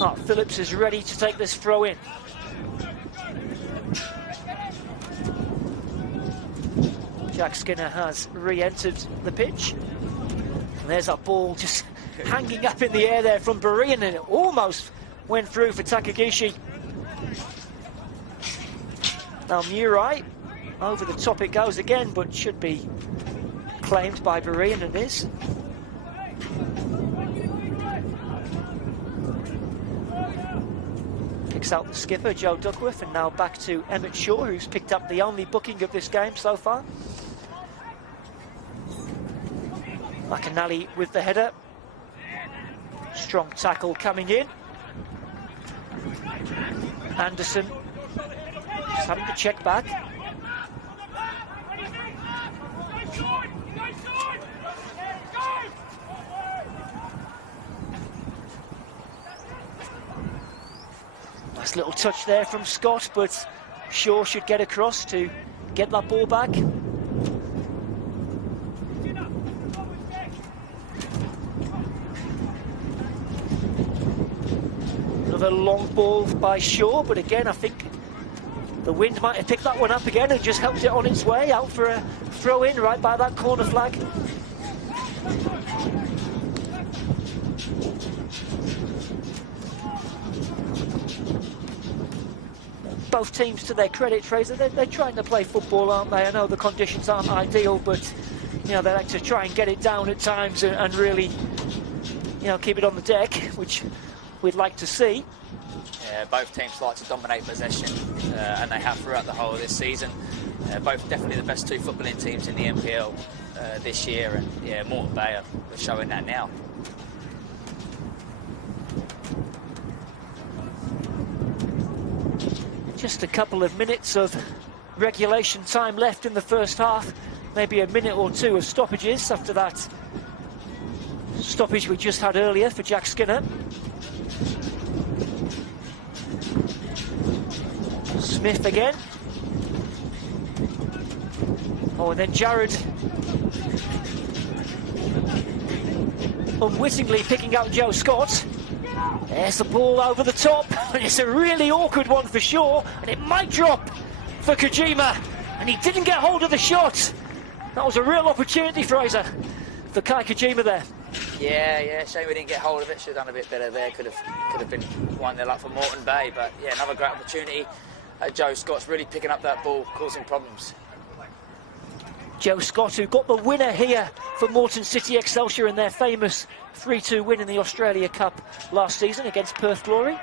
Hart Phillips is ready to take this throw in. Jack Skinner has re-entered the pitch. And there's that ball just hanging up in the air there from Berean, and it almost went through for Takagishi. Now Murai, over the top it goes again, but should be claimed by Berean, and is. Picks out the skipper, Joe Duckworth, and now back to Emmett Shaw, who's picked up the only booking of this game so far. McAnally with the header. Strong tackle coming in. Anderson just having to check back. Nice little touch there from Scott, but Shaw should get across to get that ball back. Another long ball by Shaw, but again I think the wind might have picked that one up again and just helped it on its way out for a throw-in right by that corner flag. Both teams, to their credit, Fraser, they're trying to play football, aren't they? I know the conditions aren't ideal, but you know, they like to try and get it down at times and really, you know, keep it on the deck, which we'd like to see. Yeah, both teams like to dominate possession, and they have throughout the whole of this season. Both definitely the best two footballing teams in the NPL this year, and yeah, Moreton Bay are showing that now. Just a couple of minutes of regulation time left in the first half, maybe a minute or two of stoppages after that stoppage we just had earlier for Jack Skinner. Smith again. Oh, and then Jared unwittingly picking out Joe Scott. There's the ball over the top, and it's a really awkward one for Shaw, and it might drop for Kojima, and he didn't get hold of the shot. That was a real opportunity, Fraser, for Kai Kojima there. Yeah, shame we didn't get hold of it. Should have done a bit better there. Could have been 1-0 up for Moreton Bay, but yeah, another great opportunity. Joe Scott's really picking up that ball, causing problems. Joe Scott, who got the winner here for Moreton City Excelsior in their famous 3-2 win in the Australia Cup last season against Perth Glory.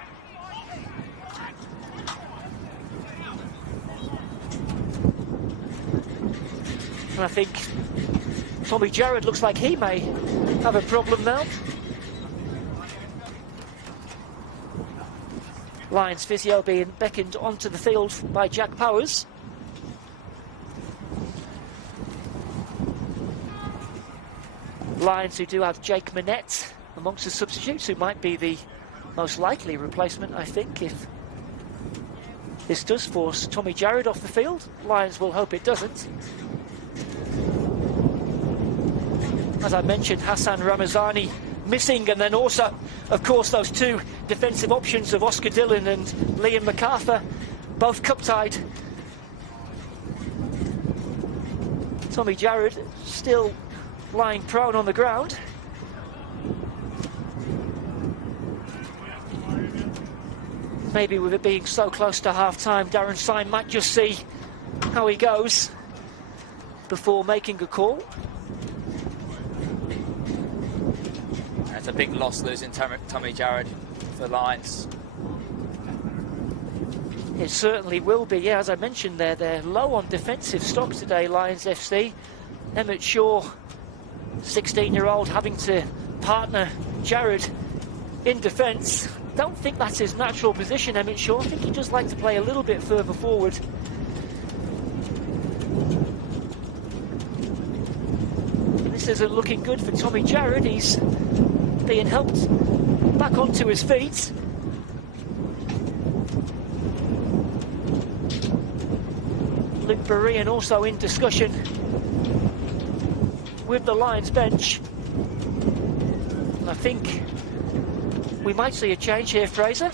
And I think Tommy Jarrett looks like he may have a problem now. Lions physio being beckoned onto the field by Jack Powers. Lions, who do have Jake Manette amongst the substitutes, who might be the most likely replacement, I think, if this does force Tommy Jarrett off the field. Lions will hope it doesn't. As I mentioned, Hassan Ramazani missing, and then also, of course, those two defensive options of Oscar Dillon and Liam MacArthur, both cup-tied. Tommy Jarrett still lying prone on the ground. Maybe with it being so close to half-time, Darren Syme might just see how he goes before making a call. It's a big loss losing Tommy Jarrett for the Lions. It certainly will be, yeah, as I mentioned there, they're low on defensive stock today, Lions FC. Emmett Shaw, 16-year-old, having to partner Jared in defence. Don't think that's his natural position, Emmett Shaw. I think he does like to play a little bit further forward. And this isn't looking good for Tommy Jarrett. He's being helped back onto his feet. Luke Berean also in discussion with the Lions bench. And I think We might see a change here, Fraser.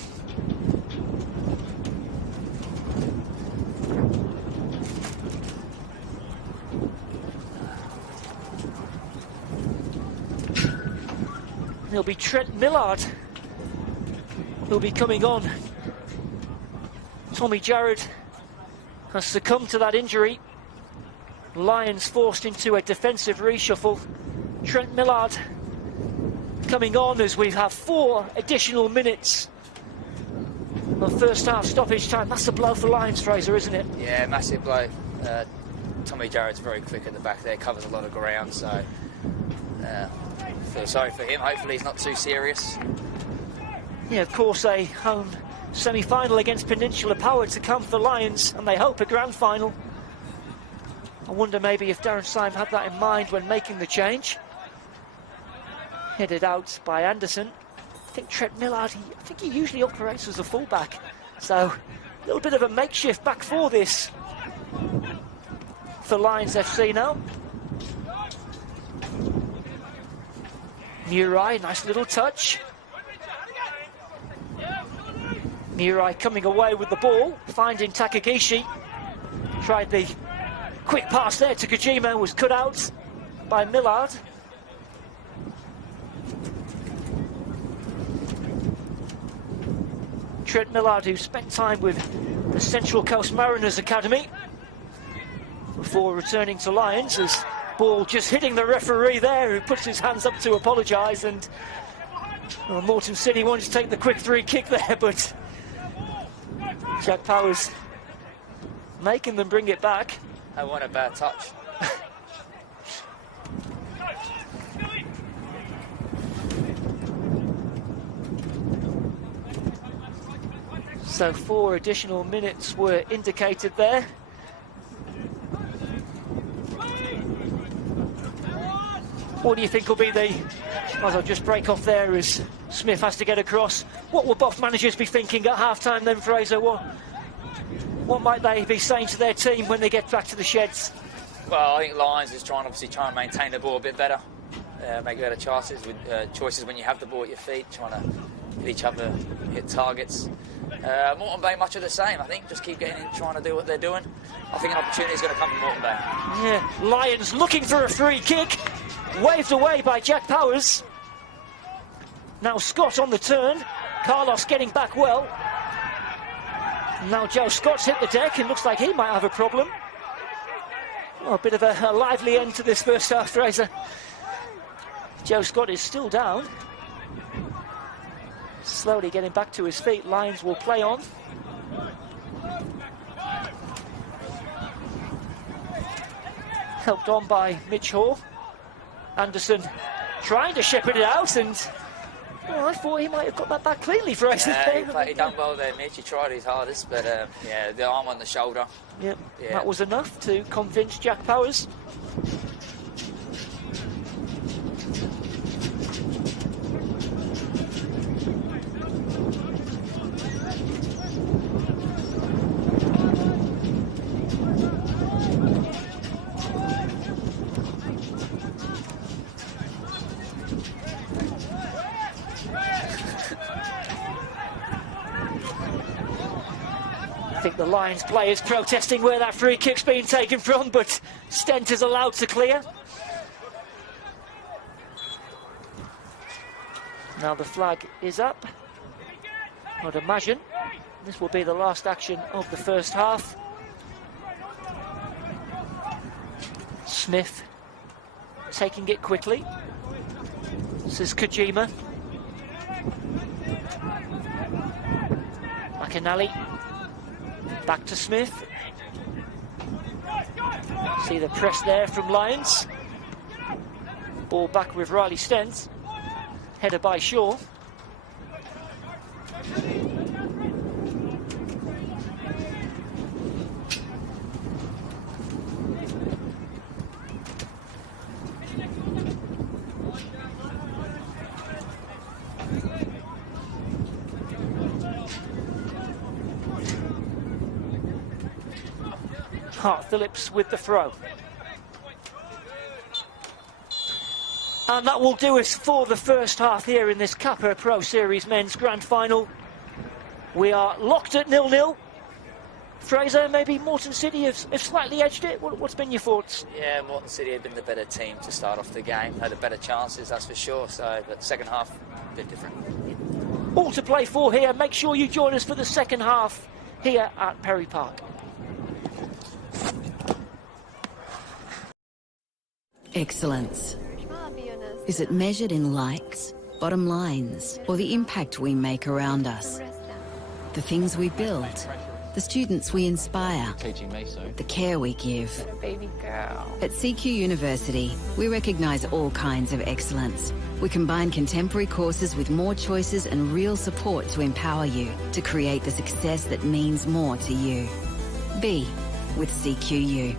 It'll be Trent Millard who'll be coming on. Tommy Jarrett has succumbed to that injury. Lions forced into a defensive reshuffle. Trent Millard coming on as we have 4 additional minutes of first half stoppage time. That's a blow for Lions, Fraser, isn't it? Yeah, massive blow. Tommy Jarrett's very quick at the back there, covers a lot of ground, so feel sorry for him. Hopefully he's not too serious. Yeah, of course, a home semi-final against Peninsula Power to come for Lions, and they hope a grand final. I wonder maybe if Darren Syme had that in mind when making the change. Headed out by Anderson. I think Trent Millard, I think he usually operates as a fullback. So, a little bit of a makeshift back for this for Lions FC now. Murai, nice little touch. Murai coming away with the ball, finding Takagishi. Tried the quick pass there to Kojima, was cut out by Millard. Trent Millard, who spent time with the Central Coast Mariners Academy before returning to Lions, as ball just hitting the referee there, who puts his hands up to apologise, and well, Moreton City wanted to take the quick free kick there, but Jack Powers making them bring it back. I want a bad touch. So 4 additional minutes were indicated there. What do you think will be the... I'll just break off there as Smith has to get across. What will both managers be thinking at half-time then, Fraser? What might they be saying to their team when they get back to the sheds? Well, I think Lions is trying to maintain the ball a bit better, make better choices when you have the ball at your feet, trying to hit each other, hit targets. Moreton Bay, much of the same. I think just keep getting in, trying to do what they're doing. I think an opportunity is going to come from Moreton Bay. Yeah, Lions looking for a free kick, waved away by Jack Powers. Now Scott on the turn. Carlos getting back well. Now Joe Scott's hit the deck and looks like he might have a problem. Oh, a bit of a lively end to this first half, Fraser. Joe Scott is still down. Slowly getting back to his feet. Lions will play on. Helped on by Mitch Hall. Anderson trying to shepherd it out, and I thought he might have got that back cleanly, Fraser. Yeah, he done well there, Mitch. He tried his hardest, but yeah, the arm on the shoulder. Yep, yeah. That was enough to convince Jack Powers. I think the Lions players protesting where that free kick's been taken from, but Stent is allowed to clear. Now the flag is up. I'd imagine this will be the last action of the first half. Smith taking it quickly. This is Kojima. McAnally. Back to Smith. See the press there from Lions. Ball back with Riley Stent. Header by Shaw. Hart Phillips with the throw. And that will do us for the first half here in this Kappa Pro Series Men's Grand Final. We are locked at 0-0. Fraser, maybe Moreton City have slightly edged it. What's been your thoughts? Yeah, Moreton City have been the better team to start off the game. Had the better chances, that's for sure. So, but second half, a bit different. All to play for here. Make sure you join us for the second half here at Perry Park. Excellence. Is it measured in likes, bottom lines, or the impact we make around us? The things we build, the students we inspire, the care we give. Baby girl. At CQ University, we recognise all kinds of excellence. We combine contemporary courses with more choices and real support to empower you to create the success that means more to you. Be with CQU.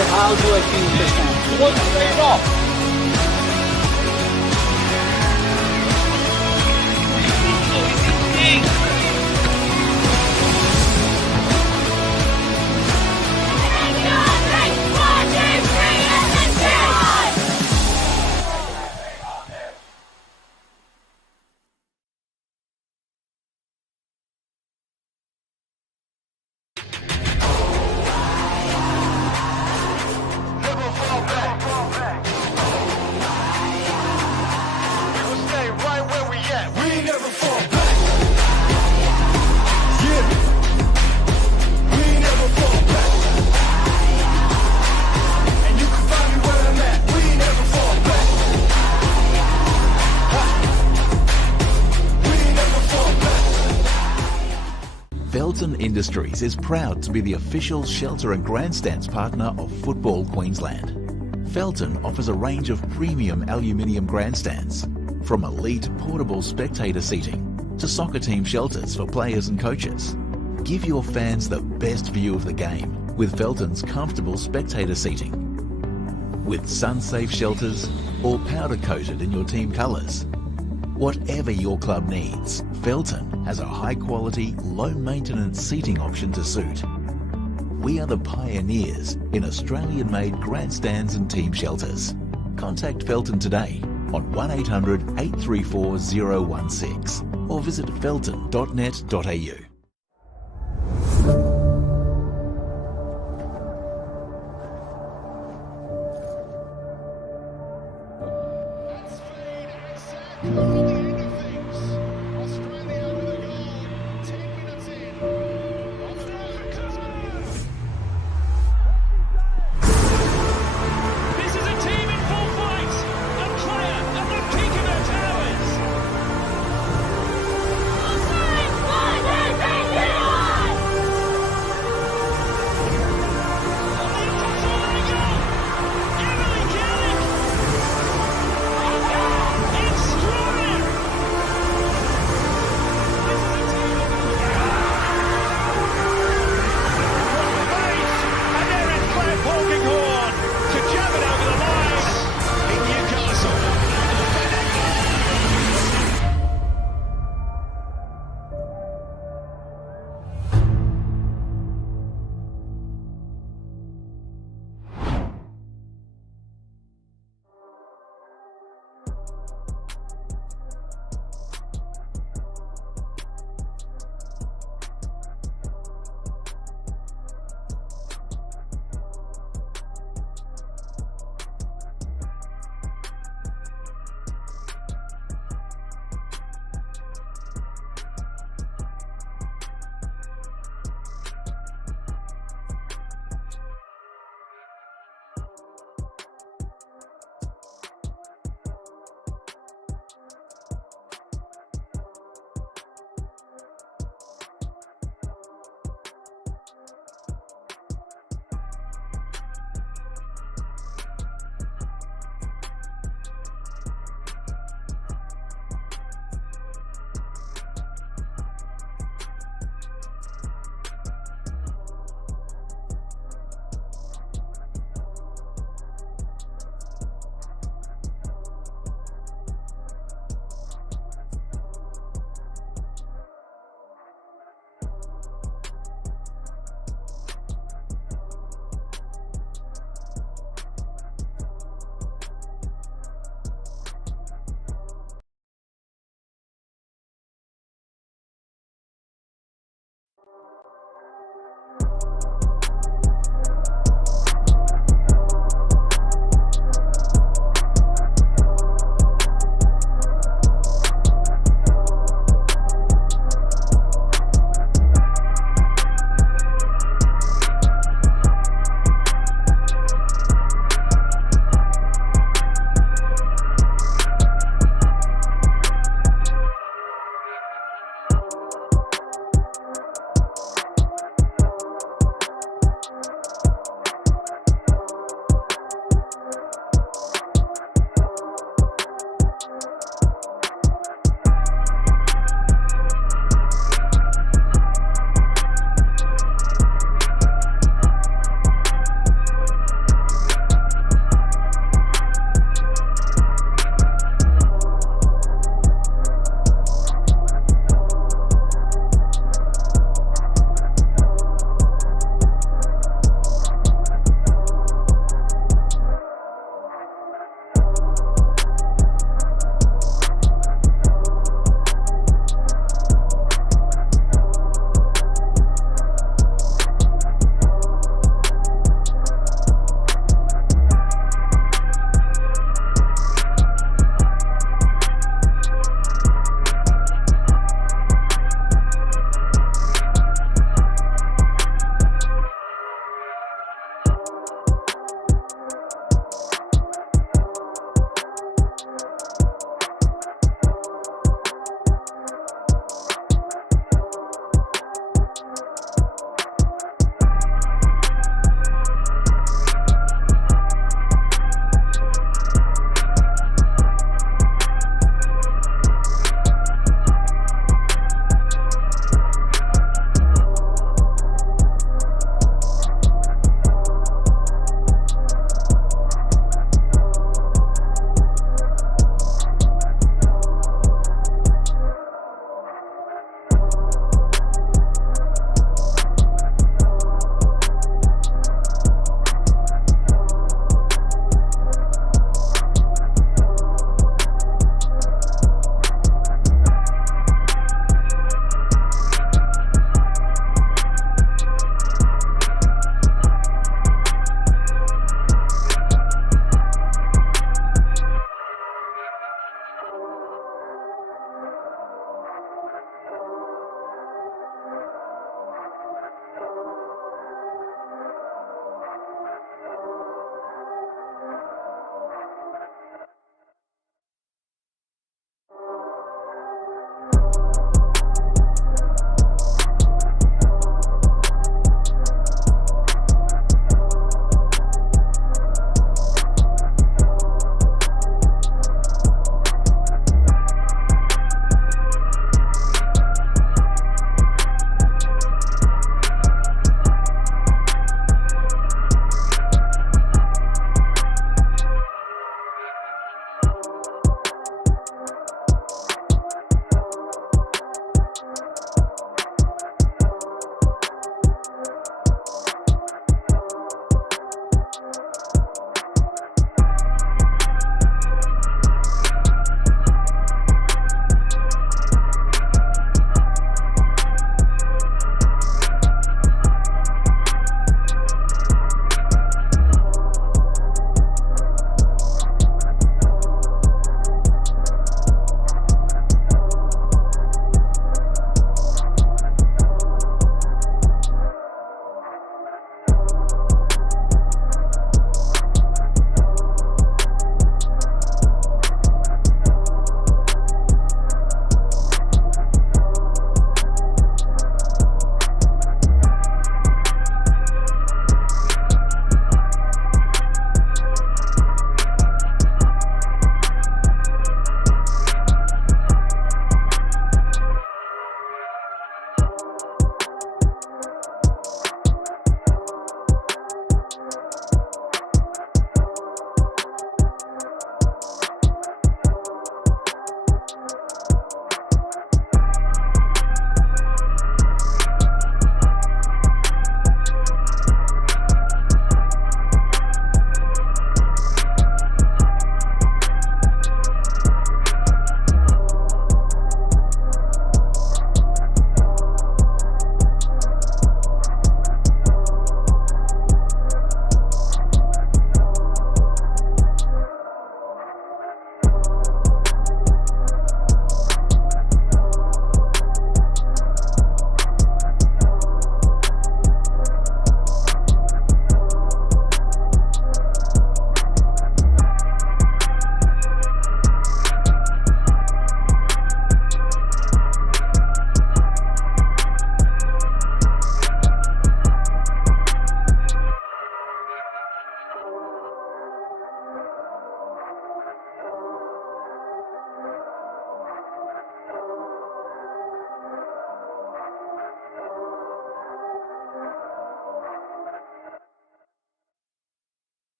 How do I feel this time? What's going on? Felton Industries is proud to be the official shelter and grandstands partner of Football Queensland. Felton offers a range of premium aluminium grandstands, from elite portable spectator seating to soccer team shelters for players and coaches. Give your fans the best view of the game with Felton's comfortable spectator seating. With sun-safe shelters or powder-coated in your team colours. Whatever your club needs, Felton has a high-quality, low-maintenance seating option to suit. We are the pioneers in Australian-made grandstands and team shelters. Contact Felton today on 1800 834 016 or visit felton.net.au.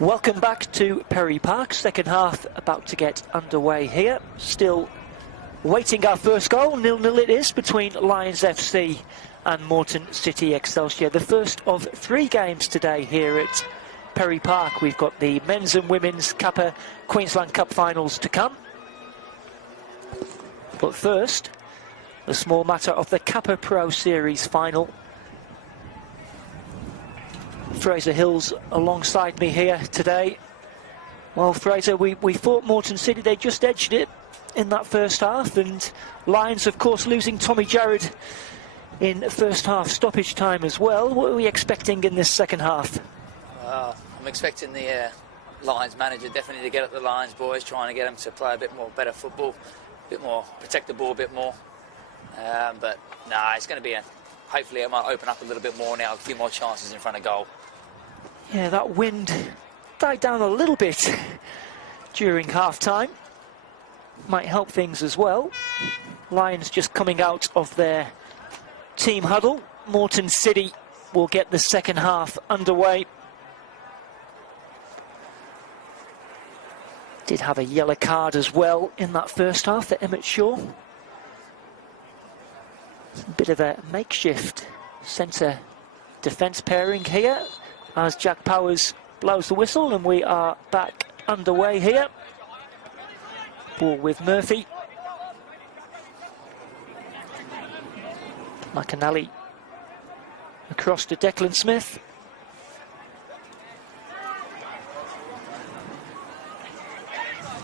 Welcome back to Perry Park. Second half about to get underway here. Still waiting our first goal. 0-0 it is between Lions FC and Moreton City Excelsior. The first of 3 games today here at Perry Park. We've got the men's and women's Kappa Queensland Cup finals to come. But first, the small matter of the Kappa Pro Series final. Fraser Hills alongside me here today. Well, Fraser, we thought Moreton City, they just edged it in that first half, and Lions, of course, losing Tommy Jarrod in first half stoppage time as well. What are we expecting in this second half? I'm expecting the Lions manager definitely to get at the Lions boys, trying to get them to play a bit more better football, a bit more, protect the ball a bit more. But nah, it's going to be hopefully it might open up a little bit more now, a few more chances in front of goal. Yeah, that wind died down a little bit during half-time. Might help things as well. Lions just coming out of their team huddle. Moreton City will get the second half underway. Did have a yellow card as well in that first half for Emmett Shaw. A bit of a makeshift centre defence pairing here as Jack Powers blows the whistle, and we are back underway here. Ball with Murphy. McAnally across to Declan Smith.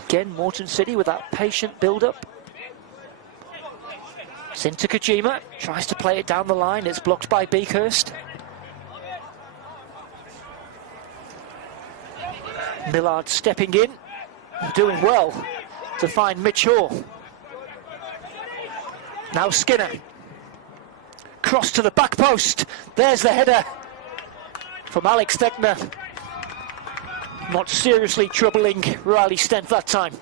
Again, Moreton City with that patient build-up. It's into Kojima, tries to play it down the line, it's blocked by Beakhurst. Millard stepping in, doing well to find Mitch Haw. Now Skinner. Cross to the back post. There's the header from Alex Fechner. Not seriously troubling Riley Stent that time.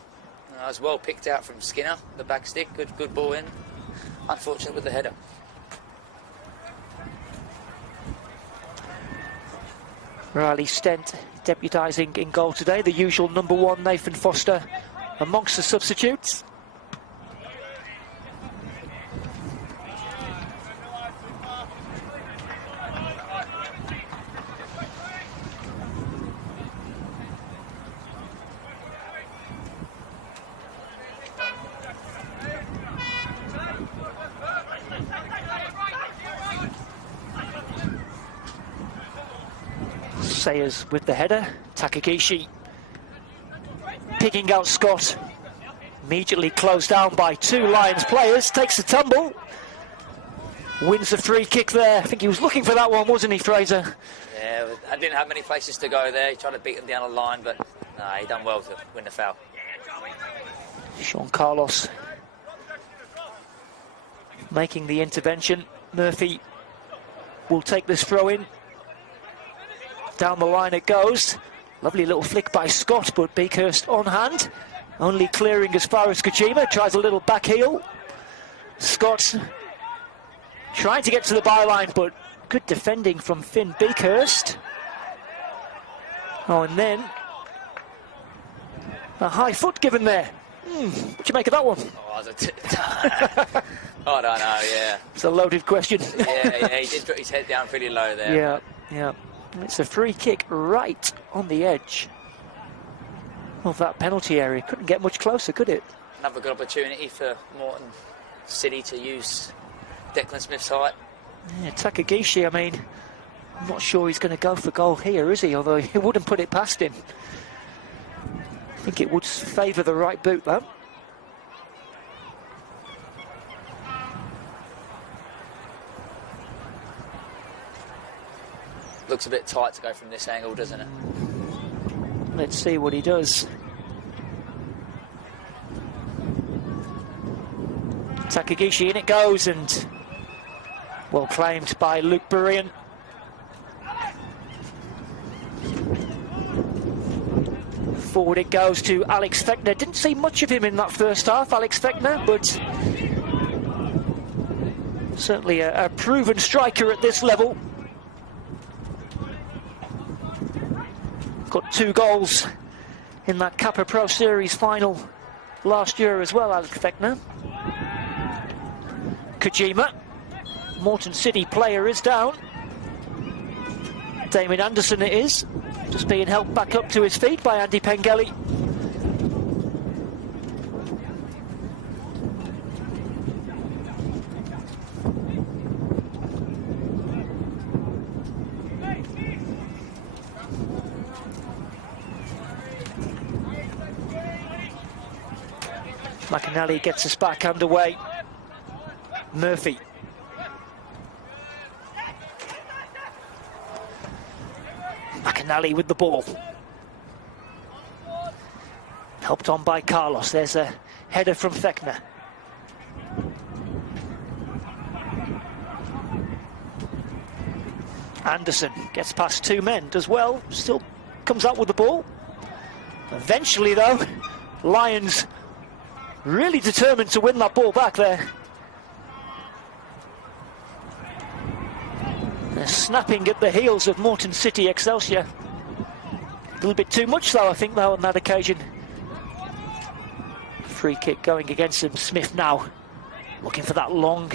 That was well picked out from Skinner, the back stick, good ball in. Unfortunate with the header. Riley Stent deputising in goal today. The usual number 1, Nathan Foster, amongst the substitutes. Sayers with the header. Takagishi picking out Scott. Immediately closed down by 2 Lions players. Takes a tumble. Wins a free kick there. I think he was looking for that one, wasn't he, Fraser? Yeah, I didn't have many places to go there. He tried to beat him down the line, but no, he done well to win the foul. Sean Carlos making the intervention. Murphy will take this throw in. Down the line it goes. Lovely little flick by Scott, but Beakhurst on hand. Only clearing as far as Kojima. Tries a little back heel. Scott trying to get to the byline, but good defending from Finn Beakhurst. Oh, and then a high foot given there. What do you make of that one? I don't know, yeah. It's a loaded question. yeah, he did put his head down pretty low there. Yeah. It's a free kick right on the edge of that penalty area. Couldn't get much closer, could it? Another good opportunity for Moreton City to use Declan Smith's height. Yeah, Takagishi, I mean, I'm not sure he's going to go for goal here, is he? Although he wouldn't put it past him. I think it would favour the right boot, though. Looks a bit tight to go from this angle, doesn't it? Let's see what he does. Takagishi, in it goes, and well claimed by Luke Burian. Forward it goes to Alex Fechner. Didn't see much of him in that first half, Alex Fechner, but certainly a proven striker at this level. Got 2 goals in that Kappa Pro Series final last year as well, Alex Fechner. Kojima, Moreton City player, is down. Damien Anderson it is, just being helped back up to his feet by Andy Pengelly. McAnally gets us back underway. Murphy. McAnally with the ball. Helped on by Carlos. There's a header from Fechner. Anderson gets past 2 men, does well, still comes out with the ball. Eventually though, Lions really determined to win that ball back there. They're snapping at the heels of Moreton City Excelsior. A little bit too much though, I think, though, on that occasion. Free kick going against him. Smith now looking for that long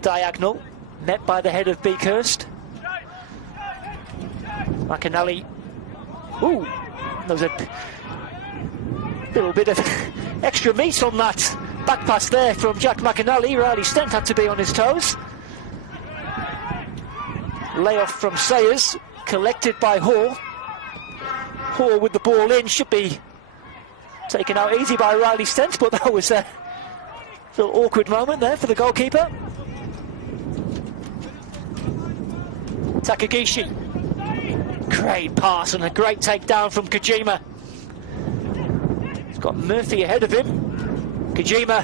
diagonal, met by the head of Beakhurst. McAnally. Ooh, there was a little bit of extra meat on that back pass there from Jack McAnally. Riley Stent had to be on his toes. Layoff from Sayers, collected by Hall. Hall with the ball in, should be taken out easy by Riley Stent, but that was a little awkward moment there for the goalkeeper. Takagishi. Great pass and a great takedown from Kojima. He's got Murphy ahead of him. Kojima,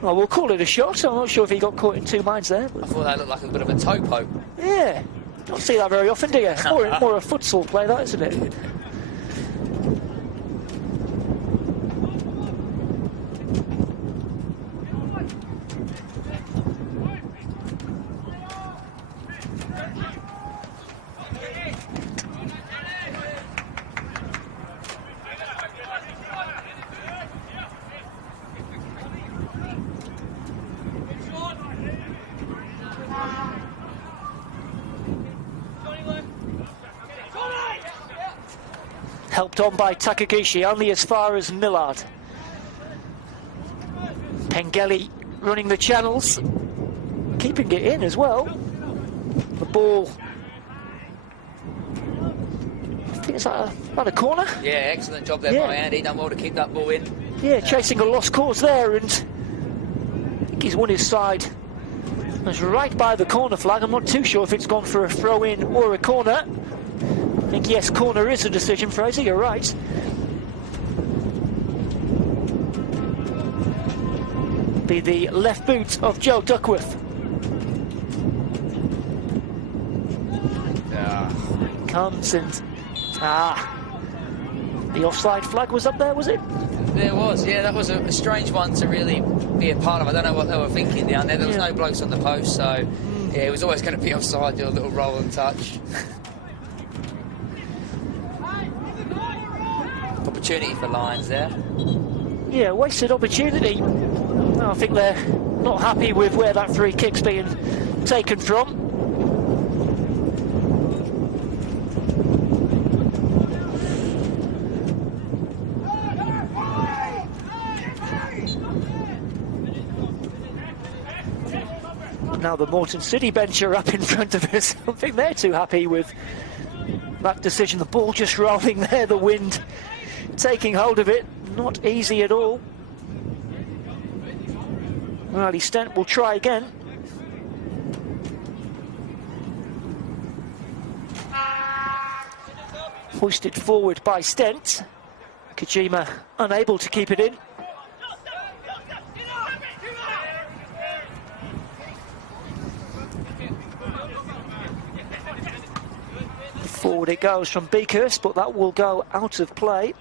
well, we'll call it a shot. I'm not sure if he got caught in 2 minds there. I thought that looked like a bit of a toe poke. Yeah, don't see that very often, do you? More a futsal play, that, isn't it? Helped on by Takagishi, only as far as Millard. Pengelly running the channels, keeping it in as well. The ball, I think it's at a corner. Yeah, excellent job there by Andy. Done well to keep that ball in. Yeah, chasing a lost cause there, and I think he's won his side. It's right by the corner flag. I'm not too sure if it's gone for a throw-in or a corner. I think, yes, corner is a decision, Fraser, you're right. Be the left boot of Joe Duckworth. Comes and... the offside flag was up there, was it? There was, yeah, that was a strange one to really be a part of. I don't know what they were thinking down there. There was no blokes on the post, so yeah, it was always going to be offside, do a little roll and touch. Opportunity for Lions there. Yeah, wasted opportunity. I think they're not happy with where that free kick's being taken from. Now the Moreton City bench are up in front of us. I don't think they're too happy with that decision. The ball just rolling there, the wind taking hold of it. Not easy at all. Riley Stent will try again. Hoisted forward by Stent. Kojima unable to keep it in. Forward it goes from Beakhurst, but that will go out of play.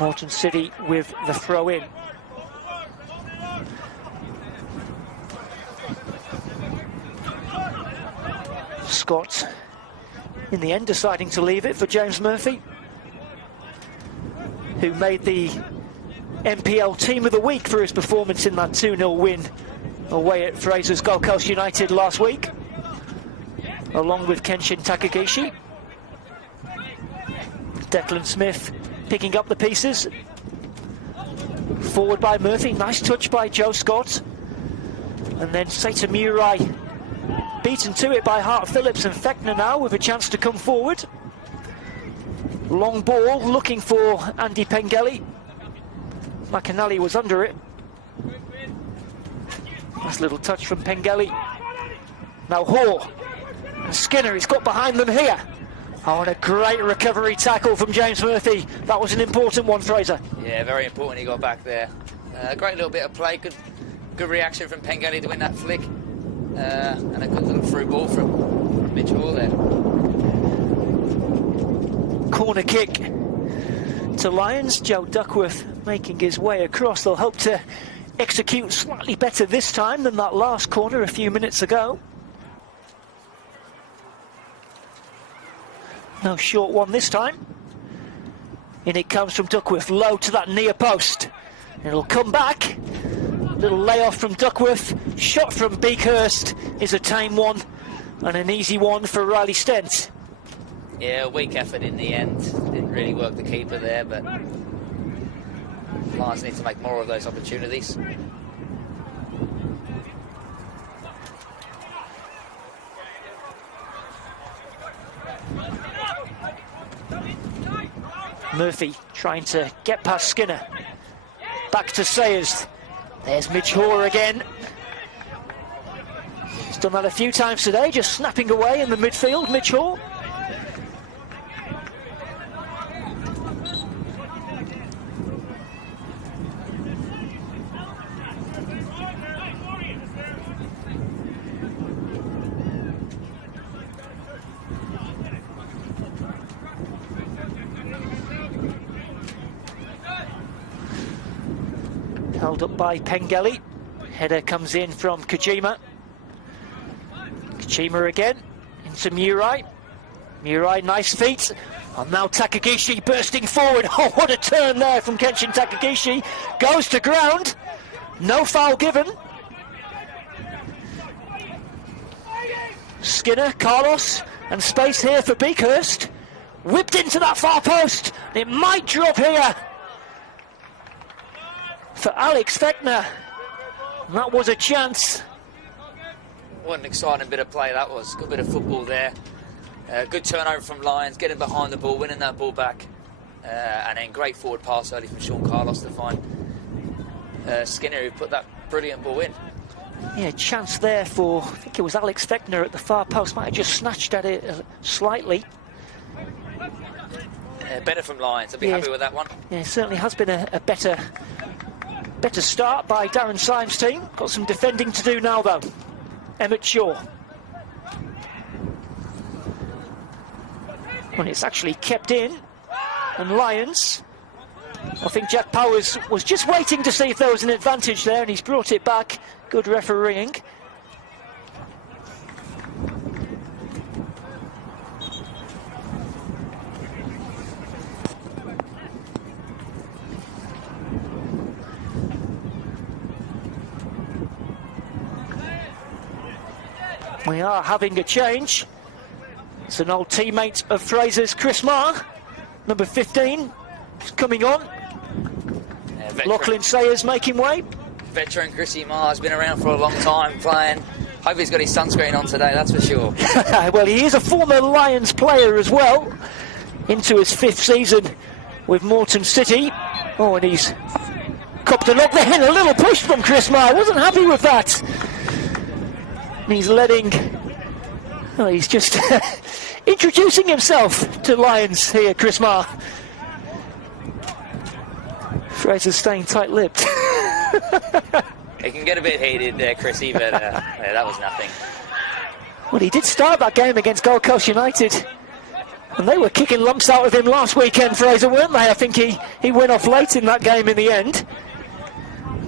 Moreton City with the throw-in. Scott, in the end, deciding to leave it for James Murphy, who made the MPL Team of the Week for his performance in that 2-0 win away at Fraser's Gold Coast United last week, along with Kenshin Takagishi. Declan Smith picking up the pieces. Forward by Murphy, nice touch by Joe Scott. And then Seita Murai beaten to it by Hart Phillips, and Fechner now with a chance to come forward. Long ball looking for Andy Pengelly. McAnally was under it. Nice little touch from Pengelly. Now Hoare and Skinner, he's got behind them here. Oh, and a great recovery tackle from James Murphy. That was an important one, Fraser. Yeah, very important he got back there. Great little bit of play, good reaction from Pengelly to win that flick. And a good little through ball from Mitch Hall there. Corner kick to Lions. Joe Duckworth making his way across. They'll hope to execute slightly better this time than that last corner a few minutes ago. No short one this time. In it comes from Duckworth, low to that near post. It'll come back. Little layoff from Duckworth. Shot from Beakhurst is a tame one, and an easy one for Riley Stent. Yeah, weak effort in the end. Didn't really work the keeper there, but Lions need to make more of those opportunities. Murphy trying to get past Skinner. Back to Sayers. There's Mitch Hoare again. He's done that a few times today, just snapping away in the midfield, Mitch Hoare. Held up by Pengelly. Header comes in from Kojima. Kojima again into Murai. Murai, nice feet. And now Takagishi bursting forward. Oh, what a turn there from Kenshin Takagishi. Goes to ground. No foul given. Skinner, Carlos, and space here for Beakhurst. Whipped into that far post. It might drop here for Alex Fechner. And that was a chance. What an exciting bit of play that was. Good bit of football there. Good turnover from Lions, getting behind the ball, winning that ball back. And then great forward pass early from Sean Carlos to find Skinner, who put that brilliant ball in. Yeah, chance there for, I think it was Alex Fechner at the far post. Might have just snatched at it slightly. Better from Lions. I'll be happy with that one. Yeah, it certainly has been a better start by Darren Symes' team. Got some defending to do now, though. Emmett Shaw. When it's actually kept in, and Lions, I think Jack Powers was just waiting to see if there was an advantage there, and he's brought it back. Good refereeing. We are having a change. It's an old teammate of Fraser's, Chris Marr, number 15, is coming on. Lachlan Sayers making way. Veteran Chrissy Marr has been around for a long time playing. Hope he's got his sunscreen on today, that's for sure. Well, he is a former Lions player as well, into his 5th season with Moreton City. Oh, and he's copped a knock there, a little push from Chris Marr. Wasn't happy with that. He's letting, well, he's just introducing himself to Lions here, Chris Marr. Fraser's staying tight-lipped. It can get a bit heated there, Chrissy, but yeah, that was nothing. Well, he did start that game against Gold Coast United And they were kicking lumps out of him last weekend, Fraser, weren't they? I think he went off late in that game in the end.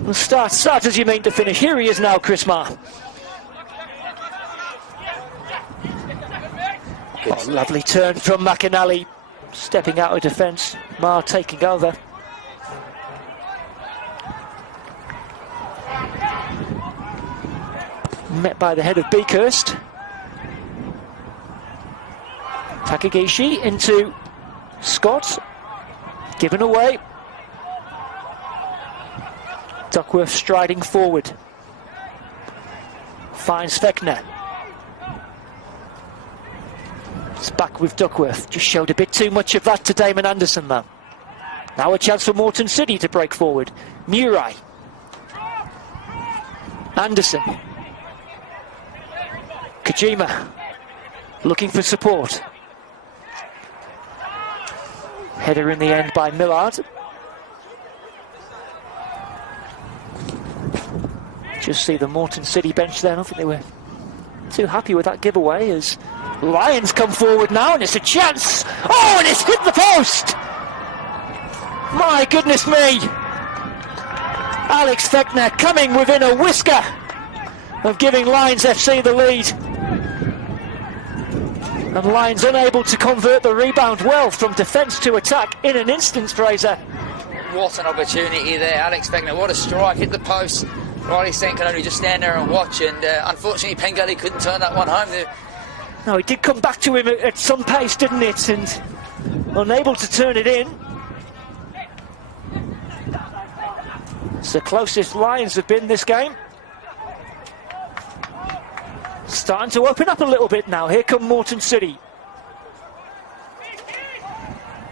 Well, start as you mean to finish. Here he is now, Chris Marr. Oh, lovely turn from McAnally, stepping out of defence. Marr taking over. Met by the head of Beakhurst. Takagishi into Scott. Given away. Duckworth striding forward. Finds Fechner. It's back with Duckworth. Just showed a bit too much of that to Damon Anderson, though. Now a chance for Moreton City to break forward. Murray. Anderson. Kojima. Looking for support. Header in the end by Millard. Just see the Moreton City bench there. I don't think they were too happy with that giveaway as Lions come forward now, and it's a chance. Oh, and it's hit the post! My goodness me! Alex Fechner coming within a whisker of giving Lions FC the lead. And Lions unable to convert the rebound well from defence to attack in an instant, Fraser. What an opportunity there, Alex Fechner. What a strike, hit the post. Riley Saint can only just stand there and watch, and unfortunately Pengelly couldn't turn that one home. No, it did come back to him at some pace, didn't it? And unable to turn it in. It's the closest Lions have been this game. Starting to open up a little bit now. Here come Moreton City.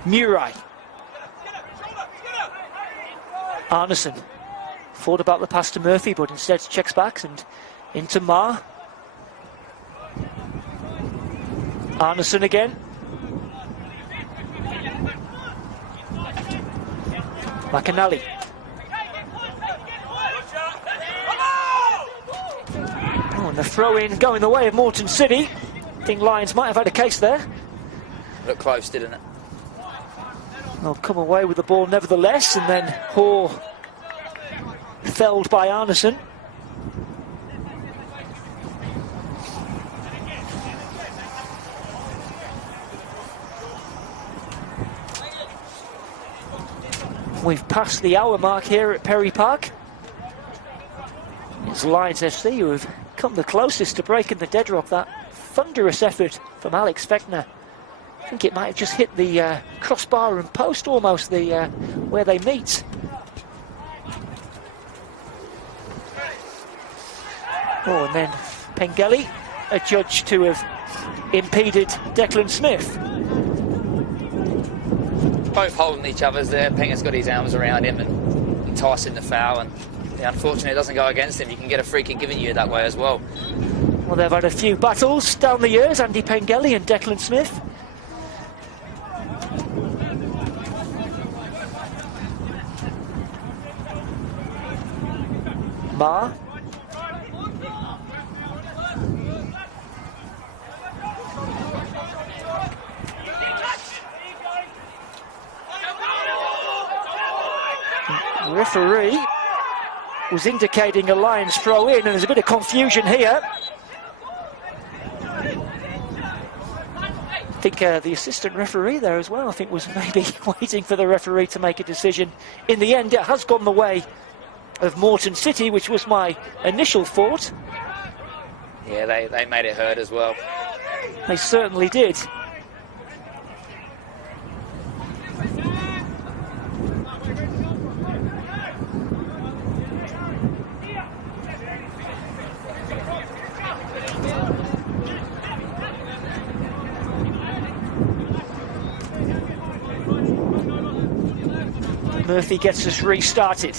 Murray. Arneson. Thought about the pass to Murphy, but instead checks back and into Marr. Arneson again. McAnally. Oh, and the throw-in going the way of Moreton City. I think Lions might have had a case there. Looked close, didn't it? They'll come away with the ball nevertheless, and then Hoare felled by Arneson. We've passed the hour mark here at Perry Park. It's Lions FC who have come the closest to breaking the deadlock. That thunderous effort from Alex Fechner. I think it might have just hit the crossbar and post almost, where they meet. Oh, and then Pengelly adjudged to have impeded Declan Smith. Both holding each other's there. Penger's got his arms around him and enticing the foul, and unfortunately it doesn't go against him. You can get a free kick given you that way as well. Well, they've had a few battles down the years, Andy Pengelly and Declan Smith. Marr. The referee was indicating a Lions throw in, and there's a bit of confusion here. I think the assistant referee there as well, I think, was maybe waiting for the referee to make a decision. In the end, it has gone the way of Moreton City, which was my initial thought. Yeah, they made it hurt as well. They certainly did. Murphy gets us restarted.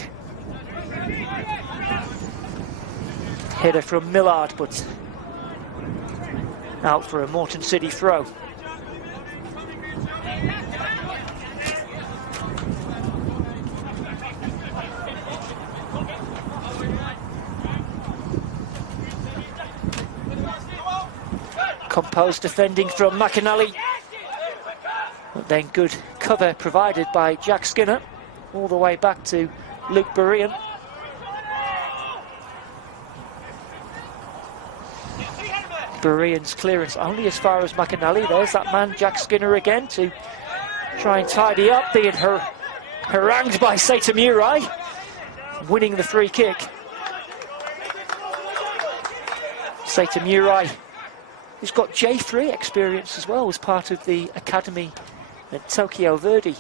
Header from Millard, but out for a Moreton City throw. Composed defending from McAnally. But then good cover provided by Jack Skinner, all the way back to Luke Berean. Berean's clearance only as far as McAnally. There's that man, Jack Skinner, again to try and tidy up, being harangued by Seita Murai, winning the free kick. Seita Murai, who's got J3 experience as well, was part of the academy at Tokyo Verdy.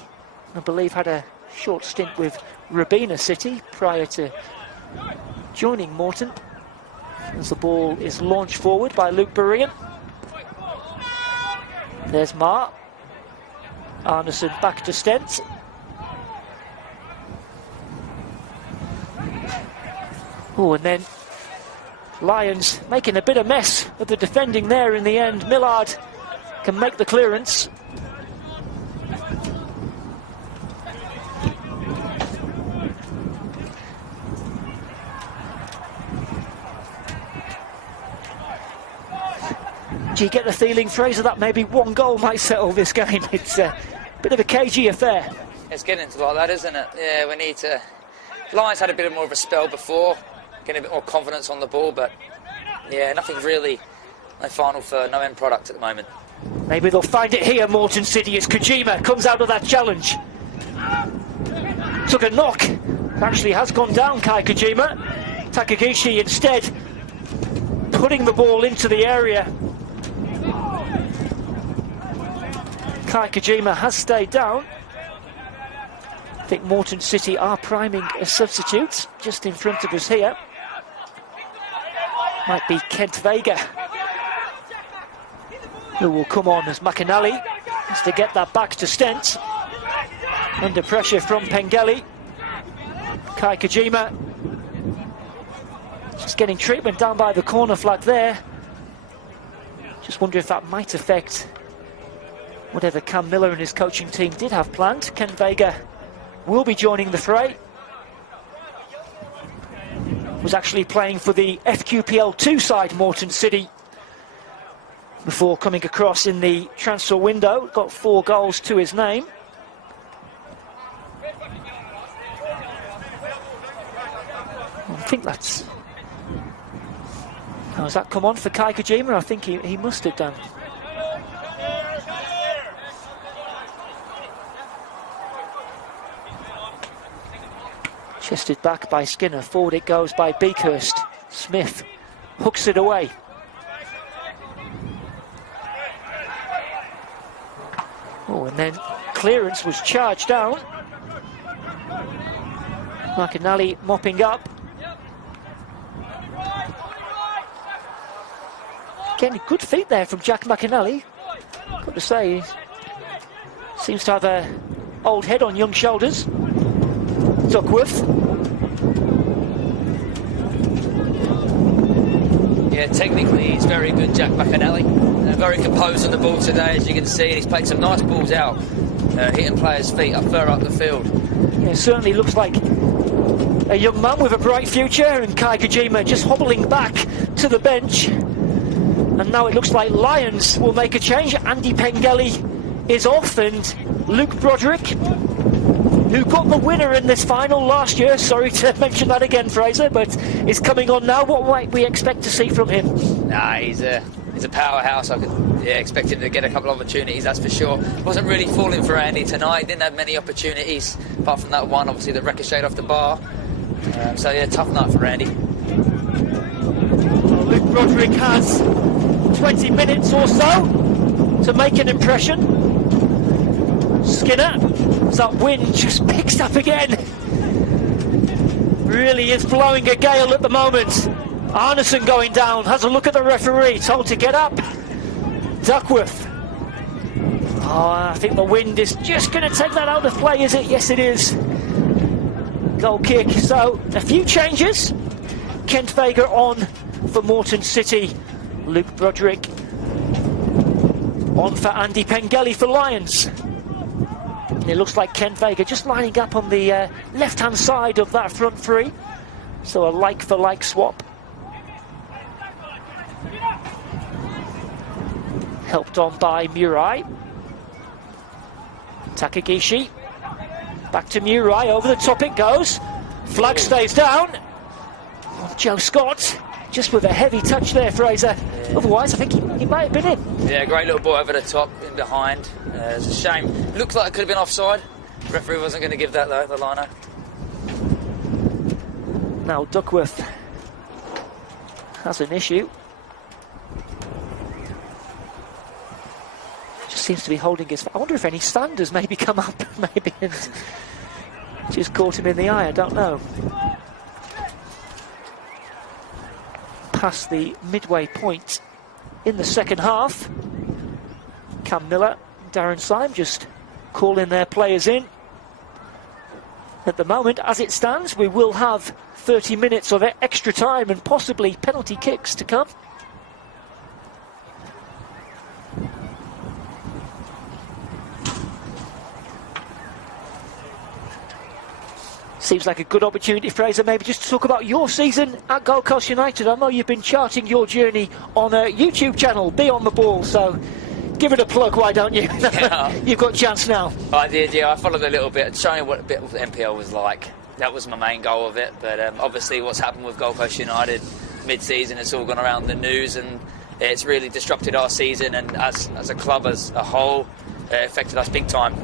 I believe had a short stint with Rabina City prior to joining Moreton. As the ball is launched forward by Luke Berean. There's Mar. Arneson back to Stent. Oh, and then Lions making a bit of mess of the defending there in the end. Millard can make the clearance. Do you get the feeling, Fraser, that maybe one goal might settle this game? It's a bit of a cagey affair. It's getting into like that, isn't it? Yeah, we need to... Lions had a bit more of a spell before, getting a bit more confidence on the ball, but yeah, nothing really, no final third, no end product at the moment. Maybe they'll find it here, Moreton City, as Kojima comes out of that challenge. Took a knock, actually has gone down, Kai Kojima. Takagishi instead putting the ball into the area. Kai Kojima has stayed down. I think Moreton City are priming a substitute just in front of us here. Might be Kent Vega, who will come on as McAnally has to get that back to Stent. Under pressure from Pengelly. Kai Kojima just getting treatment down by the corner flag there. Just wonder if that might affect whatever Cam Miller and his coaching team did have planned. Ken Vega will be joining the fray. Was actually playing for the FQPL 2 side, Moreton City, before coming across in the transfer window. Got 4 goals to his name. I think that's... How has that come on for Kai Kojima? I think he must have done. Chested back by Skinner, forward it goes by Beakhurst. Smith hooks it away. Oh, and then clearance was charged down. McAnally mopping up. Again, good feet there from Jack McAnally. Got to say, he seems to have an old head on young shoulders. Duckworth. Yeah, technically he's very good, Jack McAnally. Very composed on the ball today, as you can see, and he's played some nice balls out, hitting players' feet up further up the field. Yeah, certainly looks like a young man with a bright future, and Kai Kojima just hobbling back to the bench. And now it looks like Lions will make a change. Andy Pengelly is off, and Luke Broderick, who got the winner in this final last year, sorry to mention that again, Fraser, but is coming on now. What might we expect to see from him? Nah, he's a powerhouse. I could expect him to get a couple of opportunities, that's for sure. Wasn't really falling for Andy tonight. Didn't have many opportunities, apart from that one, obviously, that ricocheted off the bar. So yeah, tough night for Andy. Well, Luke Broderick has 20 minutes or so to make an impression. Skinner, as that wind just picks up again. Really is blowing a gale at the moment. Arneson going down, has a look at the referee, told to get up. Duckworth. Oh, I think the wind is just going to take that out of play, is it? Yes, it is. Goal kick. So, a few changes. Kent Vega on for Moreton City. Luke Broderick on for Andy Pengelly for Lions. It looks like Kent Vega just lining up on the left-hand side of that front three. So a like-for-like swap. Helped on by Murai. Takagishi. Back to Murai, over the top it goes. Flag stays down. Joe Scott, just with a heavy touch there, Fraser. Yeah. Otherwise, I think he might have been in. Yeah, great little ball over the top, in behind. It's a shame. Looked like it could have been offside. The referee wasn't going to give that, though, the liner. Now Duckworth has an issue. Just seems to be holding his... I wonder if any standers maybe come up, maybe, and just caught him in the eye, I don't know. Past the midway point in the second half. Cam Miller, Darren Syme just calling their players in. At the moment, as it stands, we will have 30 minutes of extra time and possibly penalty kicks to come. Seems like a good opportunity, Fraser, maybe just to talk about your season at Gold Coast United. I know you've been charting your journey on a YouTube channel, Be On The Ball, so give it a plug, why don't you? Yeah. You've got a chance now. I did, yeah. I followed a little bit, showing what a bit of the NPL was like. That was my main goal of it, but obviously what's happened with Gold Coast United mid-season, it's all gone around the news, and it's really disrupted our season, and as a club as a whole, it affected us big time.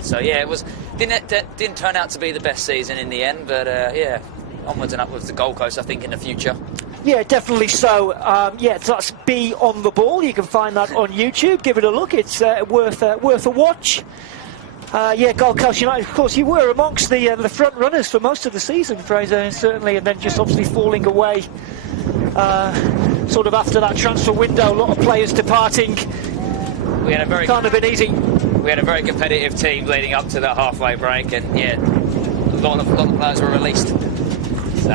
So yeah, it didn't turn out to be the best season in the end, but yeah, onwards and upwards to Gold Coast, I think, in the future. Yeah, definitely so. Yeah, that's Be On The Ball. You can find that on YouTube. Give it a look. It's worth a watch. Yeah, Gold Coast United, of course, you were amongst the front runners for most of the season, Fraser, certainly, and then just obviously falling away sort of after that transfer window. A lot of players departing. We had a very can't have been easy. We had a very competitive team leading up to the halfway break, and yeah, a lot of players were released. So.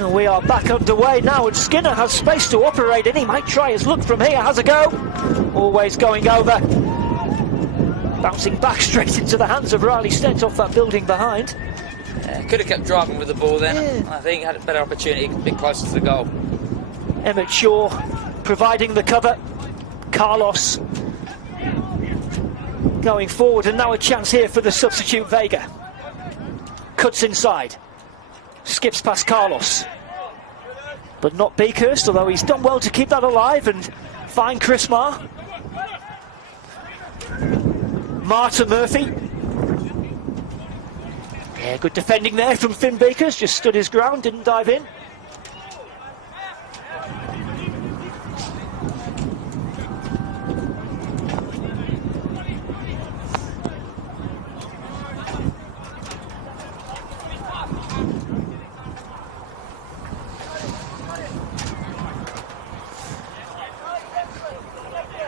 And we are back underway now, and Skinner has space to operate in. He might try his luck from here. Has a go. Always going over. Bouncing back straight into the hands of Riley Stent off that building behind. Could have kept driving with the ball then. Yeah. I think had a better opportunity, a bit closer to the goal. Emmett Shaw providing the cover. Carlos going forward, and now a chance here for the substitute Vega. Cuts inside. Skips past Carlos. But not Beakhurst, although he's done well to keep that alive and find Chris Marr. Marr to Murphy. Yeah, good defending there from Finn Beakhurst. Just stood his ground, didn't dive in.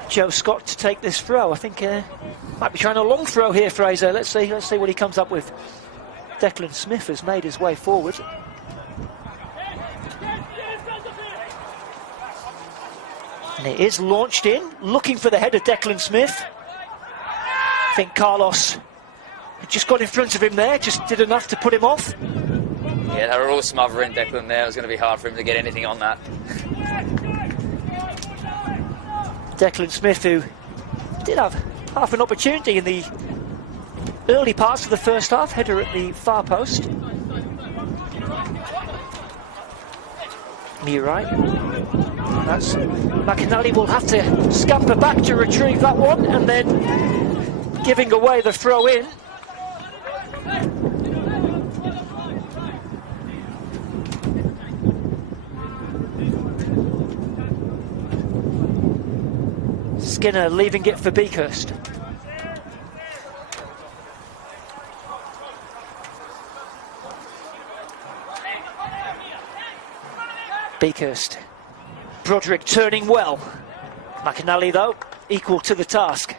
Joe Scott to take this throw. I think might be trying a long throw here, Fraser. Let's see what he comes up with. Declan Smith has made his way forward. And it is launched in, looking for the head of Declan Smith. I think Carlos had just got in front of him there, just did enough to put him off. Yeah, they were all smothering Declan there. It was going to be hard for him to get anything on that. Declan Smith, who did have half an opportunity in the early parts of the first half, header at the far post. Murai. That's McAnally will have to scamper back to retrieve that one, and then giving away the throw in. Skinner leaving it for Beakhurst. Beakhurst. Broderick turning well. McAnally, though, equal to the task.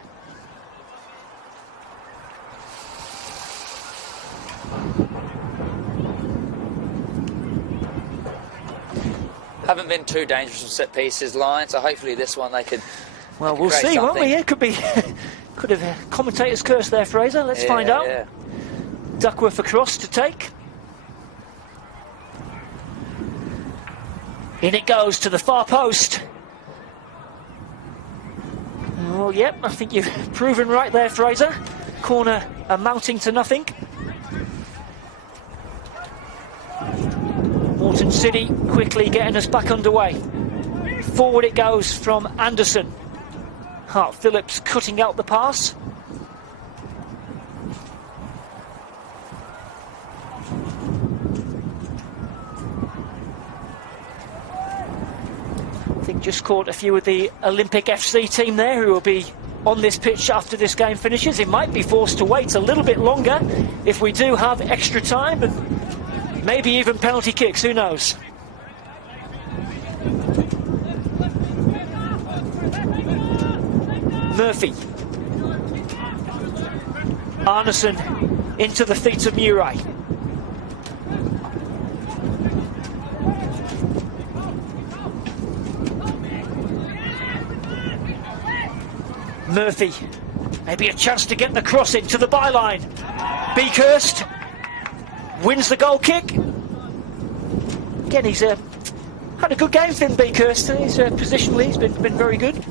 Haven't been too dangerous with set pieces, Lions, so hopefully this one they could. Well, we'll see, something. won't we? It could be. Could have commentator's curse there, Fraser. Let's find out. Yeah. Duckworth across to take. In it goes to the far post. Oh, Well, yep, I think you've proven right there, Fraser. Corner amounting to nothing. Moreton City quickly getting us back underway. Forward it goes from Anderson. Hart Phillips cutting out the pass. I think just caught a few of the Olympic FC team there who will be on this pitch after this game finishes. It might be forced to wait a little bit longer if we do have extra time and maybe even penalty kicks, who knows. Murphy. Arneson into the feet of Murray. Murphy, maybe a chance to get the cross into the byline. Beakhurst wins the goal kick. Again, he's had a good game, Finn Beakhurst. He's positionally, he's been very good.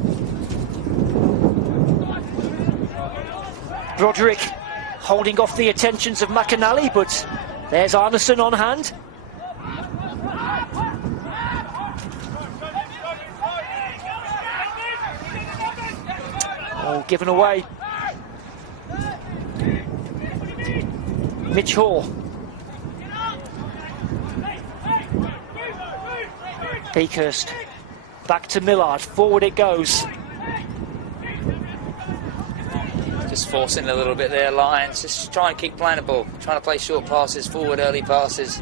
Broderick holding off the attentions of McAnally, but there's Arneson on hand. Oh, given away. Mitch Hall. Beakhurst. Back to Millard. Forward it goes. Just forcing a little bit there, Lions. Just trying to keep playing the ball. Trying to play short passes, forward early passes.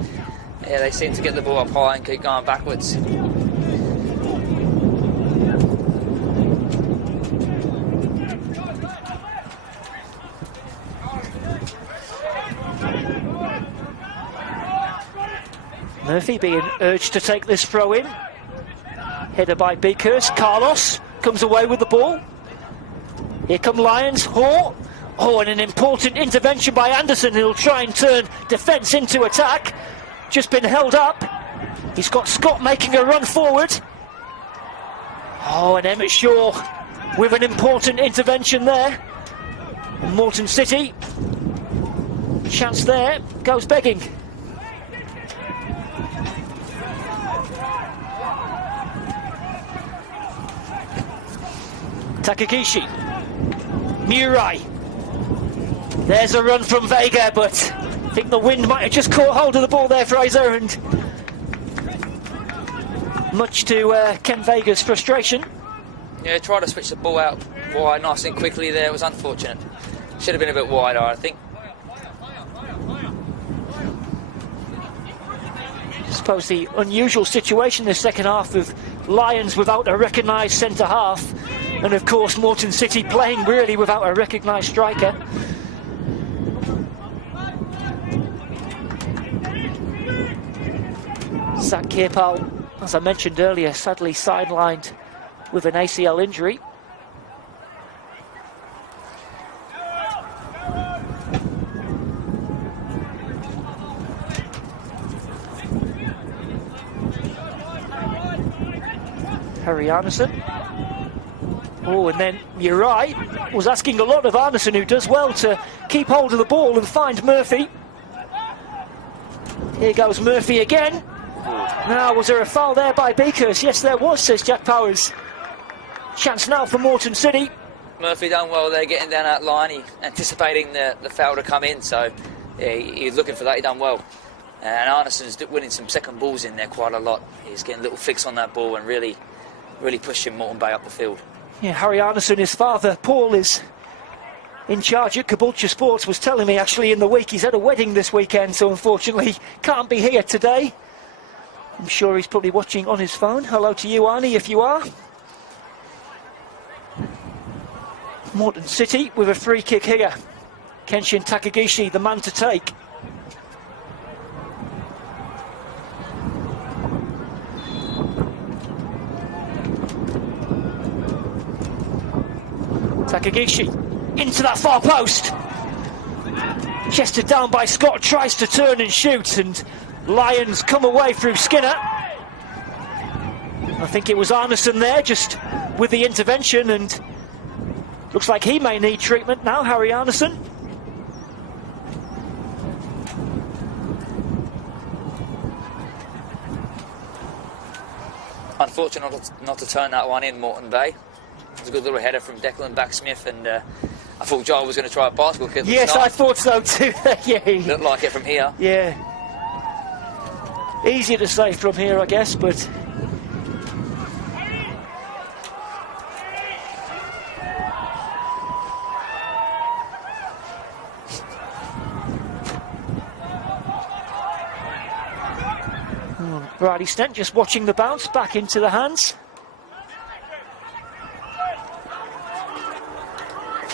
Yeah, they seem to get the ball up high and keep going backwards. Murphy being urged to take this throw in. Header by Beakhurst. Carlos comes away with the ball. Here come Lions. Hall. Oh, and an important intervention by Anderson, who'll try and turn defence into attack. Just been held up. He's got Scott making a run forward. Oh, and Emmett Shaw with an important intervention there. And Moreton City. Chance there. Goes begging. Takagishi. Murray. There's a run from Vega, but I think the wind might have just caught hold of the ball there, Fraser, and much to Ken Vega's frustration. Yeah, tried to switch the ball out wide nice and quickly there. It was unfortunate. Should have been a bit wider, I think. I suppose the unusual situation this second half of Lions without a recognised centre half, and of course Moreton City playing really without a recognised striker. Zach Kirpal, as I mentioned earlier, sadly sidelined with an ACL injury. Harry Arneson. Oh, and then Murray was asking a lot of Arneson, who does well to keep hold of the ball and find Murphy. Here goes Murphy again. Now, was there a foul there by Beakhurst? Yes, there was, says Jack Powers. Chance now for Moreton City. Murphy done well there, getting down that line. He anticipating the foul to come in, so yeah, he was looking for that. He done well. And Arneson's winning some second balls in there quite a lot. He's getting a little fix on that ball and really pushing Moreton Bay up the field. Yeah, Harry Arneson, his father, Paul, is in charge at Caboolture Sports, was telling me actually in the week he's had a wedding this weekend, so unfortunately can't be here today. I'm sure he's probably watching on his phone. Hello to you, Arnie, if you are. Moreton City with a free kick here. Kenshin Takagishi, the man to take. Takagishi into that far post. Chested down by Scott, tries to turn and shoot, and Lions come away through Skinner. I think it was Arneson there, just with the intervention, and Looks like he may need treatment now, Harry Arneson. Unfortunate not to turn that one in, Moreton Bay. It was a good little header from Declan Backsmith, and I thought Joel was going to try a bicycle kick. Yes, I thought so too. Yeah. Looked like it from here. Yeah. Easier to say from here, I guess, but... Bradley Stent just watching the bounce back into the hands.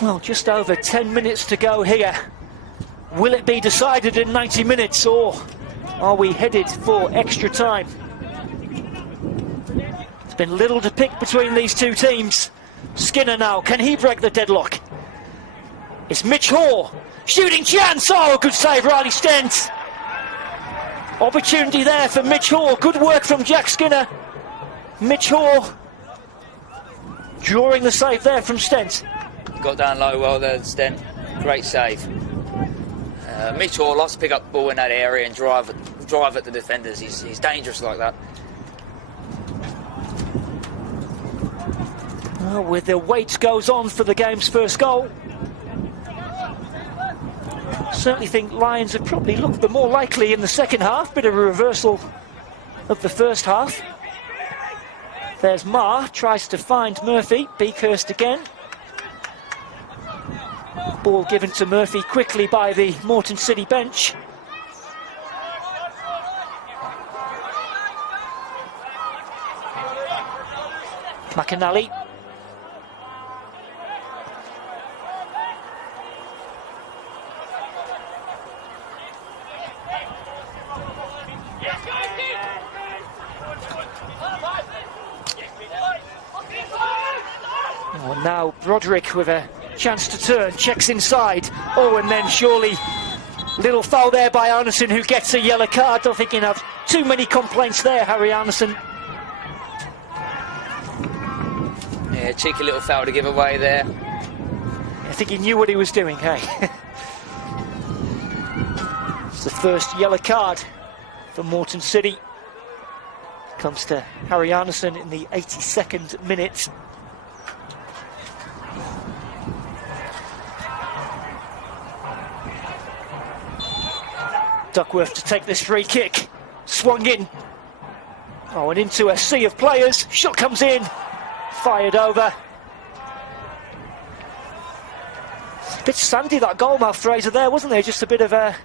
Well, just over 10 minutes to go here. Will it be decided in 90 minutes, or are we headed for extra time? There's been little to pick between these two teams. Skinner now, can he break the deadlock? It's Mitch Hoare, shooting chance, oh, good save, Riley Stent. Opportunity there for Mitch Hoare, good work from Jack Skinner. Mitch Hoare drawing the save there from Stent. Got down low well there, Stent. Great save. Mitch Hoare loves to pick up the ball in that area and drive at the defenders. He's dangerous like that. Well, with the wait goes on for the game's first goal. Certainly think Lions have probably looked the more likely in the second half. Bit of a reversal of the first half. There's Marr, tries to find Murphy. Beakhurst again. Ball given to Murphy quickly by the Moreton City bench. McAnally. Oh, now Broderick with a chance to turn, checks inside. Oh, and then surely little foul there by Arneson, who gets a yellow card. Don't think he'll have too many complaints there, Harry Arneson. Yeah, cheeky little foul to give away there. I think he knew what he was doing, hey? It's the first yellow card for Moreton City. Comes to Harry Arneson in the 82nd minute. Duckworth to take this free kick. Swung in. Oh, and into a sea of players. Shot comes in. Fired over. Bit sandy, that goalmouth, Fraser, there, wasn't there? Just a bit of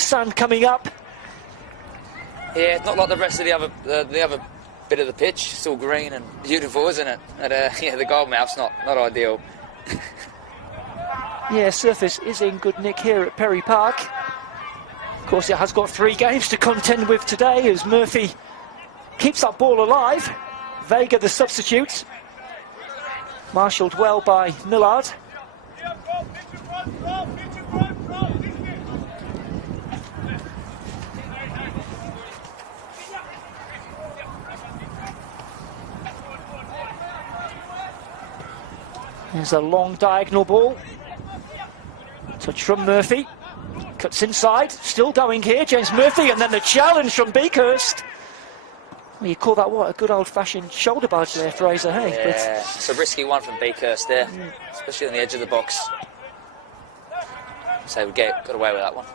sand coming up. Yeah, it's not like the rest of the other bit of the pitch. It's all green and beautiful, isn't it? And yeah, the goalmouth's not ideal. Yeah, surface is in good nick here at Perry Park. Of course, it has got 3 games to contend with today as Murphy keeps that ball alive. Vega, the substitute. Marshalled well by Millard. There's a long diagonal ball. Touch from Murphy. Cuts inside. Still going here, James Murphy, and then the challenge from Beakhurst. Well, you call that what? A good old-fashioned shoulder barge there, Fraser, hey? Yeah, it's a risky one from Beakhurst there, especially on the edge of the box. So we got away with that one.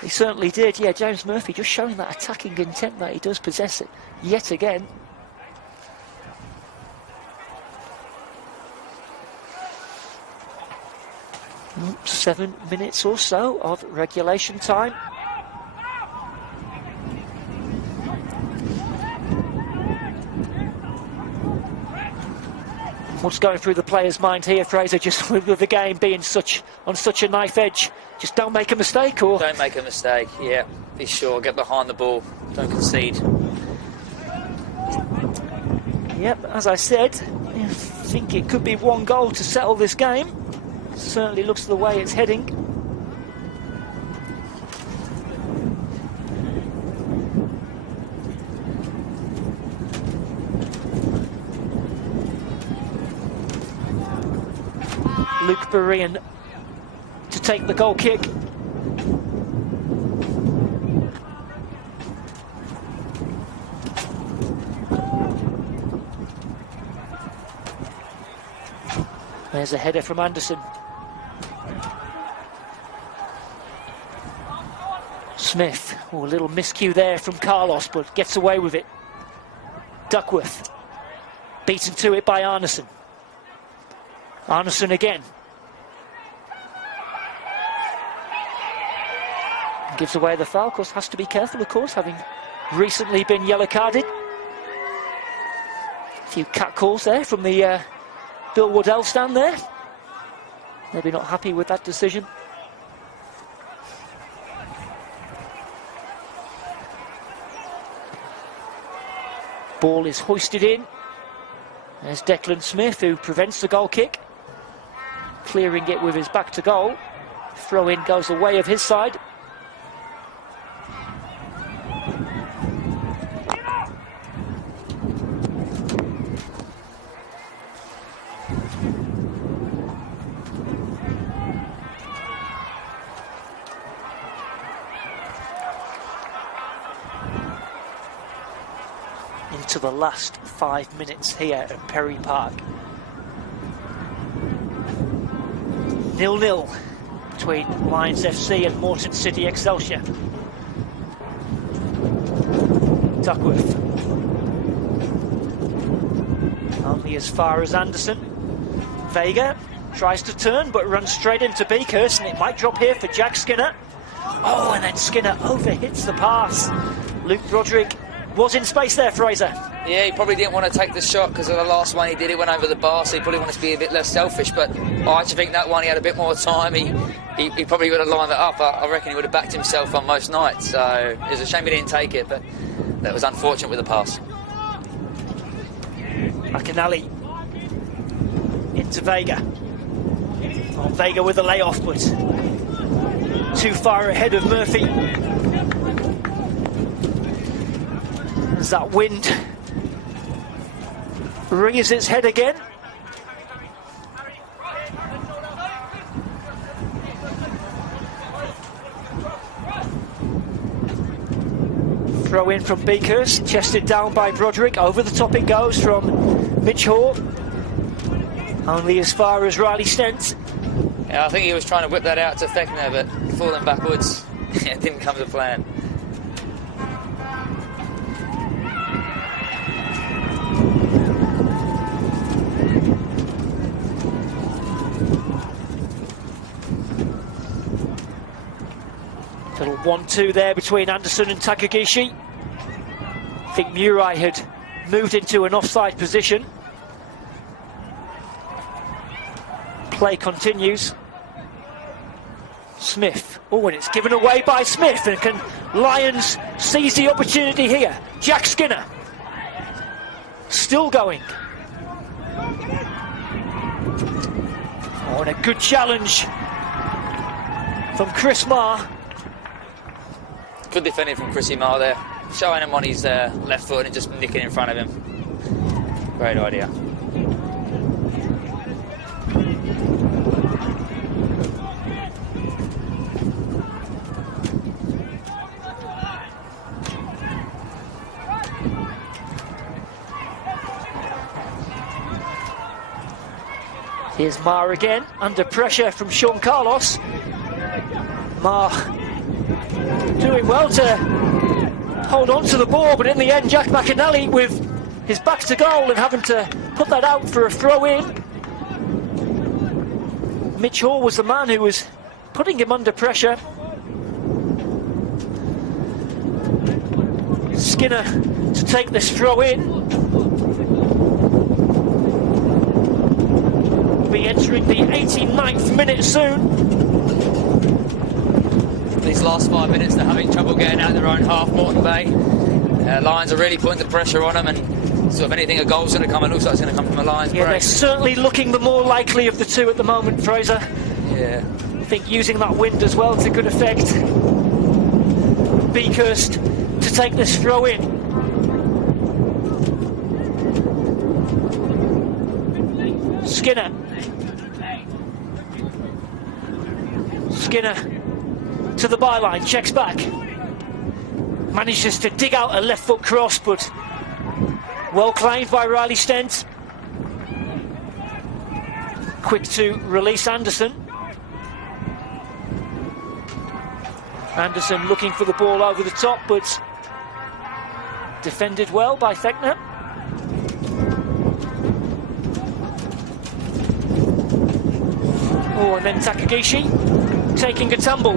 He certainly did, yeah. James Murphy just showing that attacking intent that he does possess it yet again. Well, 7 minutes or so of regulation time. What's going through the player's mind here, Fraser, just with the game being on such a knife edge? Just don't make a mistake, or? Don't make a mistake, yeah. Be sure, get behind the ball, don't concede. Yep, as I said, I think it could be 1 goal to settle this game. Certainly looks the way it's heading. Luke Berean to take the goal kick. There's a header from Anderson. Smith, a little miscue there from Carlos, but gets away with it. Duckworth, beaten to it by Arneson. Arneson again. Gives away the foul. Of course, has to be careful, of course, having recently been yellow carded. A few cat calls there from the Bill Waddell stand there. Maybe not happy with that decision. Ball is hoisted in. There's Declan Smith, who prevents the goal kick, clearing it with his back to goal. Throw in goes the way of his side. Into the last 5 minutes here at Perry Park. 0-0 between Lions FC and Moreton City Excelsior. Duckworth. Only as far as Anderson. Vega tries to turn but runs straight into Beakhurst, and it might drop here for Jack Skinner. Oh, and then Skinner overhits the pass. Luke Broderick was in space there, Fraser. Yeah, he probably didn't want to take the shot because of the last one he did. It went over the bar, so he probably wanted to be a bit less selfish. But I actually think that one he had a bit more time. He probably would have lined that up. I reckon he would have backed himself on most nights. So it's a shame he didn't take it, but that was unfortunate with the pass. Akinali into Vega. Oh, Vega with a layoff, but too far ahead of Murphy. As that wind rears its head again. Throw in from Beakhurst, chested down by Broderick. Over the top it goes from Mitch Hoare. Only as far as Riley Stent. Yeah, I think he was trying to whip that out to Thekner, but falling backwards, it didn't come to plan. Little 1-2 there between Anderson and Takagishi. I think Murai had moved into an offside position. Play continues. Smith. Oh, and it's given away by Smith. And can Lions seize the opportunity here? Jack Skinner. Still going. Oh, and a good challenge from Chris Marr. Good defending from Chrissy Marr there, showing him on his left foot and just nicking in front of him. Great idea. Here's Marr again, under pressure from Sean Carlos. Marr doing well to hold on to the ball, but in the end Jack McAnally with his back to goal and having to put that out for a throw in. Mitch Hoare was the man who was putting him under pressure. Skinner to take this throw in. Be entering the 89th minute soon. These last 5 minutes they're having trouble getting out their own half, Moreton Bay. Lions are really putting the pressure on them, and so if anything, a goal's going to come, and looks like it's going to come from the Lions. Yeah, they're certainly looking the more likely of the two at the moment, Fraser. Yeah. I think using that wind as well to good effect. Beakhurst to take this throw in. Skinner. Skinner to the byline, checks back. Manages to dig out a left foot cross, but well claimed by Riley Stent. Quick to release Anderson. Anderson looking for the ball over the top, but defended well by Fechner. Oh, and then Takagishi taking a tumble.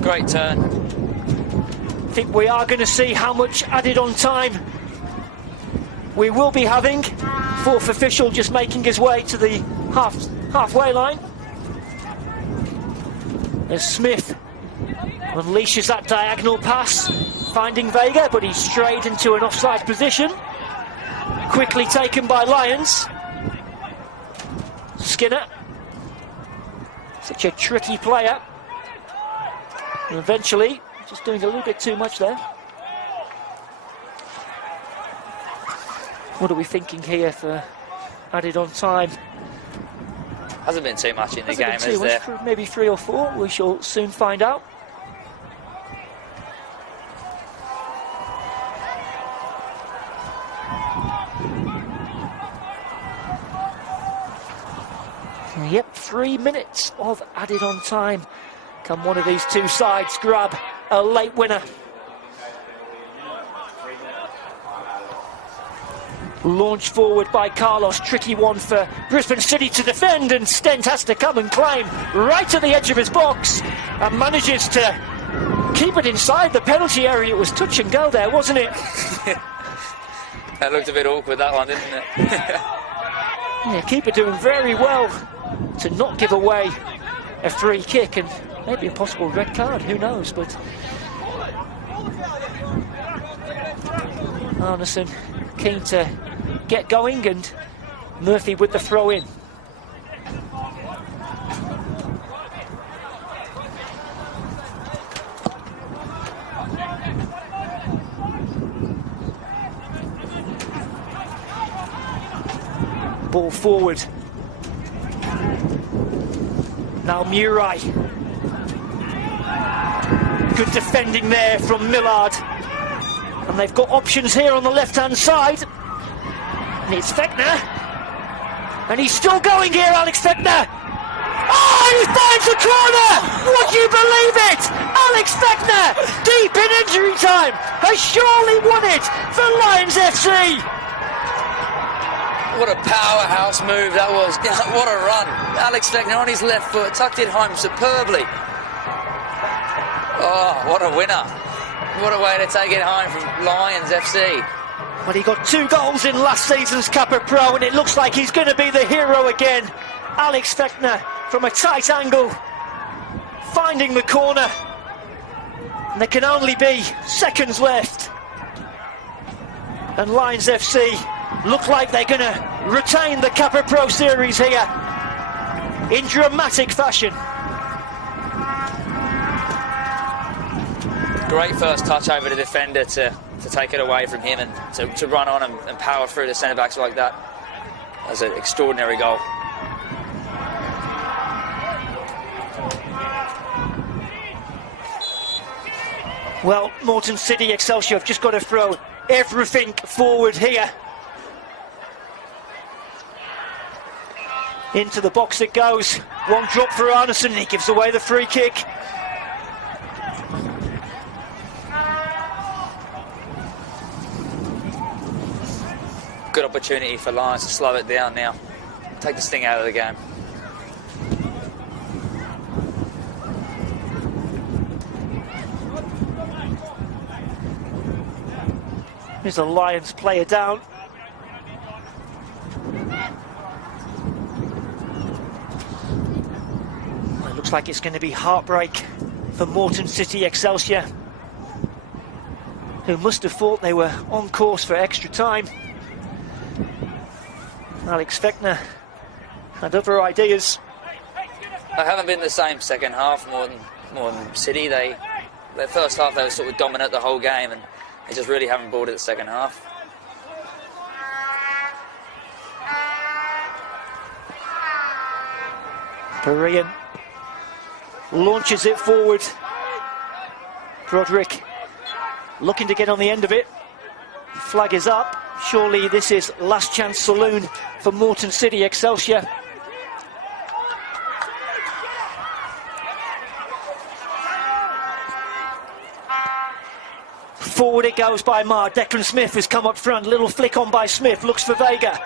Great turn. I think we are going to see how much added on time we will be having. Fourth official just making his way to the halfway line. As Smith unleashes that diagonal pass, finding Vega, but he's strayed into an offside position. Quickly taken by Lions. Skinner, such a tricky player. And eventually, just doing a little bit too much there. What are we thinking here for added on time? Hasn't been too much in the game, is there? Maybe 3 or 4. We shall soon find out. Yep, 3 minutes of added on time. Can one of these two sides grab a late winner? Launched forward by Carlos, tricky one for Brisbane City to defend, and Stent has to come and claim right at the edge of his box and manages to keep it inside the penalty area. It was touch and go there, wasn't it? That looked a bit awkward, that one, didn't it? Yeah, keeper doing very well to not give away a free kick and maybe a possible red card, who knows, but Arneson keen to get going, and Murphy with the throw in. Ball forward. Now Murray. Good defending there from Millard. And they've got options here on the left-hand side. And it's Fechner. And he's still going here, Alex Fechner. Oh, he finds the corner! Would you believe it? Alex Fechner, deep in injury time, has surely won it for Lions FC. What a powerhouse move that was. What a run. Alex Fechner on his left foot, tucked it home superbly. Oh, what a winner. What a way to take it home from Lions FC. Well, he got 2 goals in last season's Kappa Pro, and it looks like he's going to be the hero again. Alex Fechner from a tight angle, finding the corner. And there can only be seconds left. And Lions FC look like they're going to retain the Kappa Pro Series here in dramatic fashion. Great first touch over the defender to take it away from him and to run on and power through the centre-backs like that. That's an extraordinary goal. Well, Moreton City, Excelsior have just got to throw everything forward here. Into the box it goes. One drop for Arneson, he gives away the free kick. Good opportunity for Lions to slow it down now. Take the sting out of the game. Here's a Lions player down. It looks like it's going to be heartbreak for Moreton City Excelsior, who must have thought they were on course for extra time. Alex Fechner had other ideas. They haven't been the same second half, more than City. Their first half they were sort of dominant the whole game, and they just really haven't brought it the second half. Berean launches it forward. Broderick looking to get on the end of it. Flag is up. Surely this is last chance saloon for Moreton City Excelsior. Forward it goes by Marr. Declan Smith has come up front. Little flick on by Smith. Looks for Vega.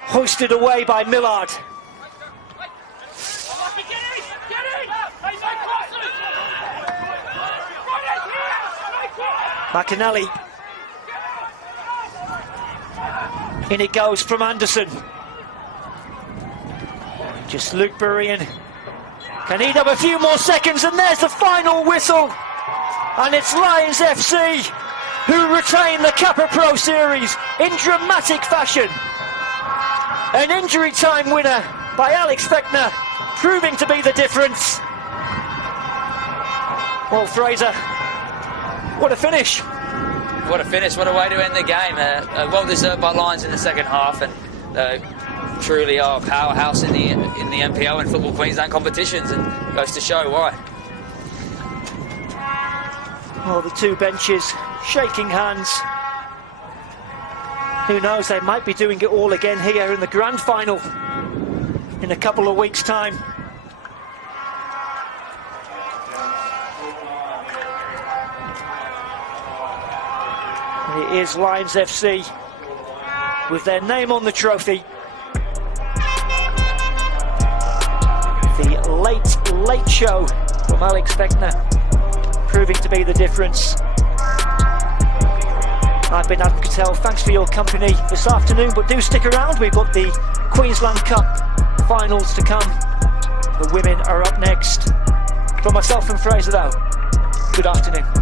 Hoisted away by Millard. McAnally. In it goes from Anderson. Just Luke Burrian. Can eat up a few more seconds, and there's the final whistle. And it's Lions FC who retain the Kappa Pro Series in dramatic fashion. An injury time winner by Alex Fechner, proving to be the difference. Well, Fraser, what a finish. What a finish, what a way to end the game. Well deserved by Lions in the second half, and truly are a powerhouse in the NPL and Football Queensland competitions, and goes to show why. Well, the two benches shaking hands. Who knows, they might be doing it all again here in the grand final in a couple of weeks' time. And it is Lions FC with their name on the trophy. The late show from Alex Fechner, proving to be the difference. I've been Adam Cattell, thanks for your company this afternoon, but do stick around, we've got the Queensland Cup finals to come. The women are up next. From myself and Fraser though, good afternoon.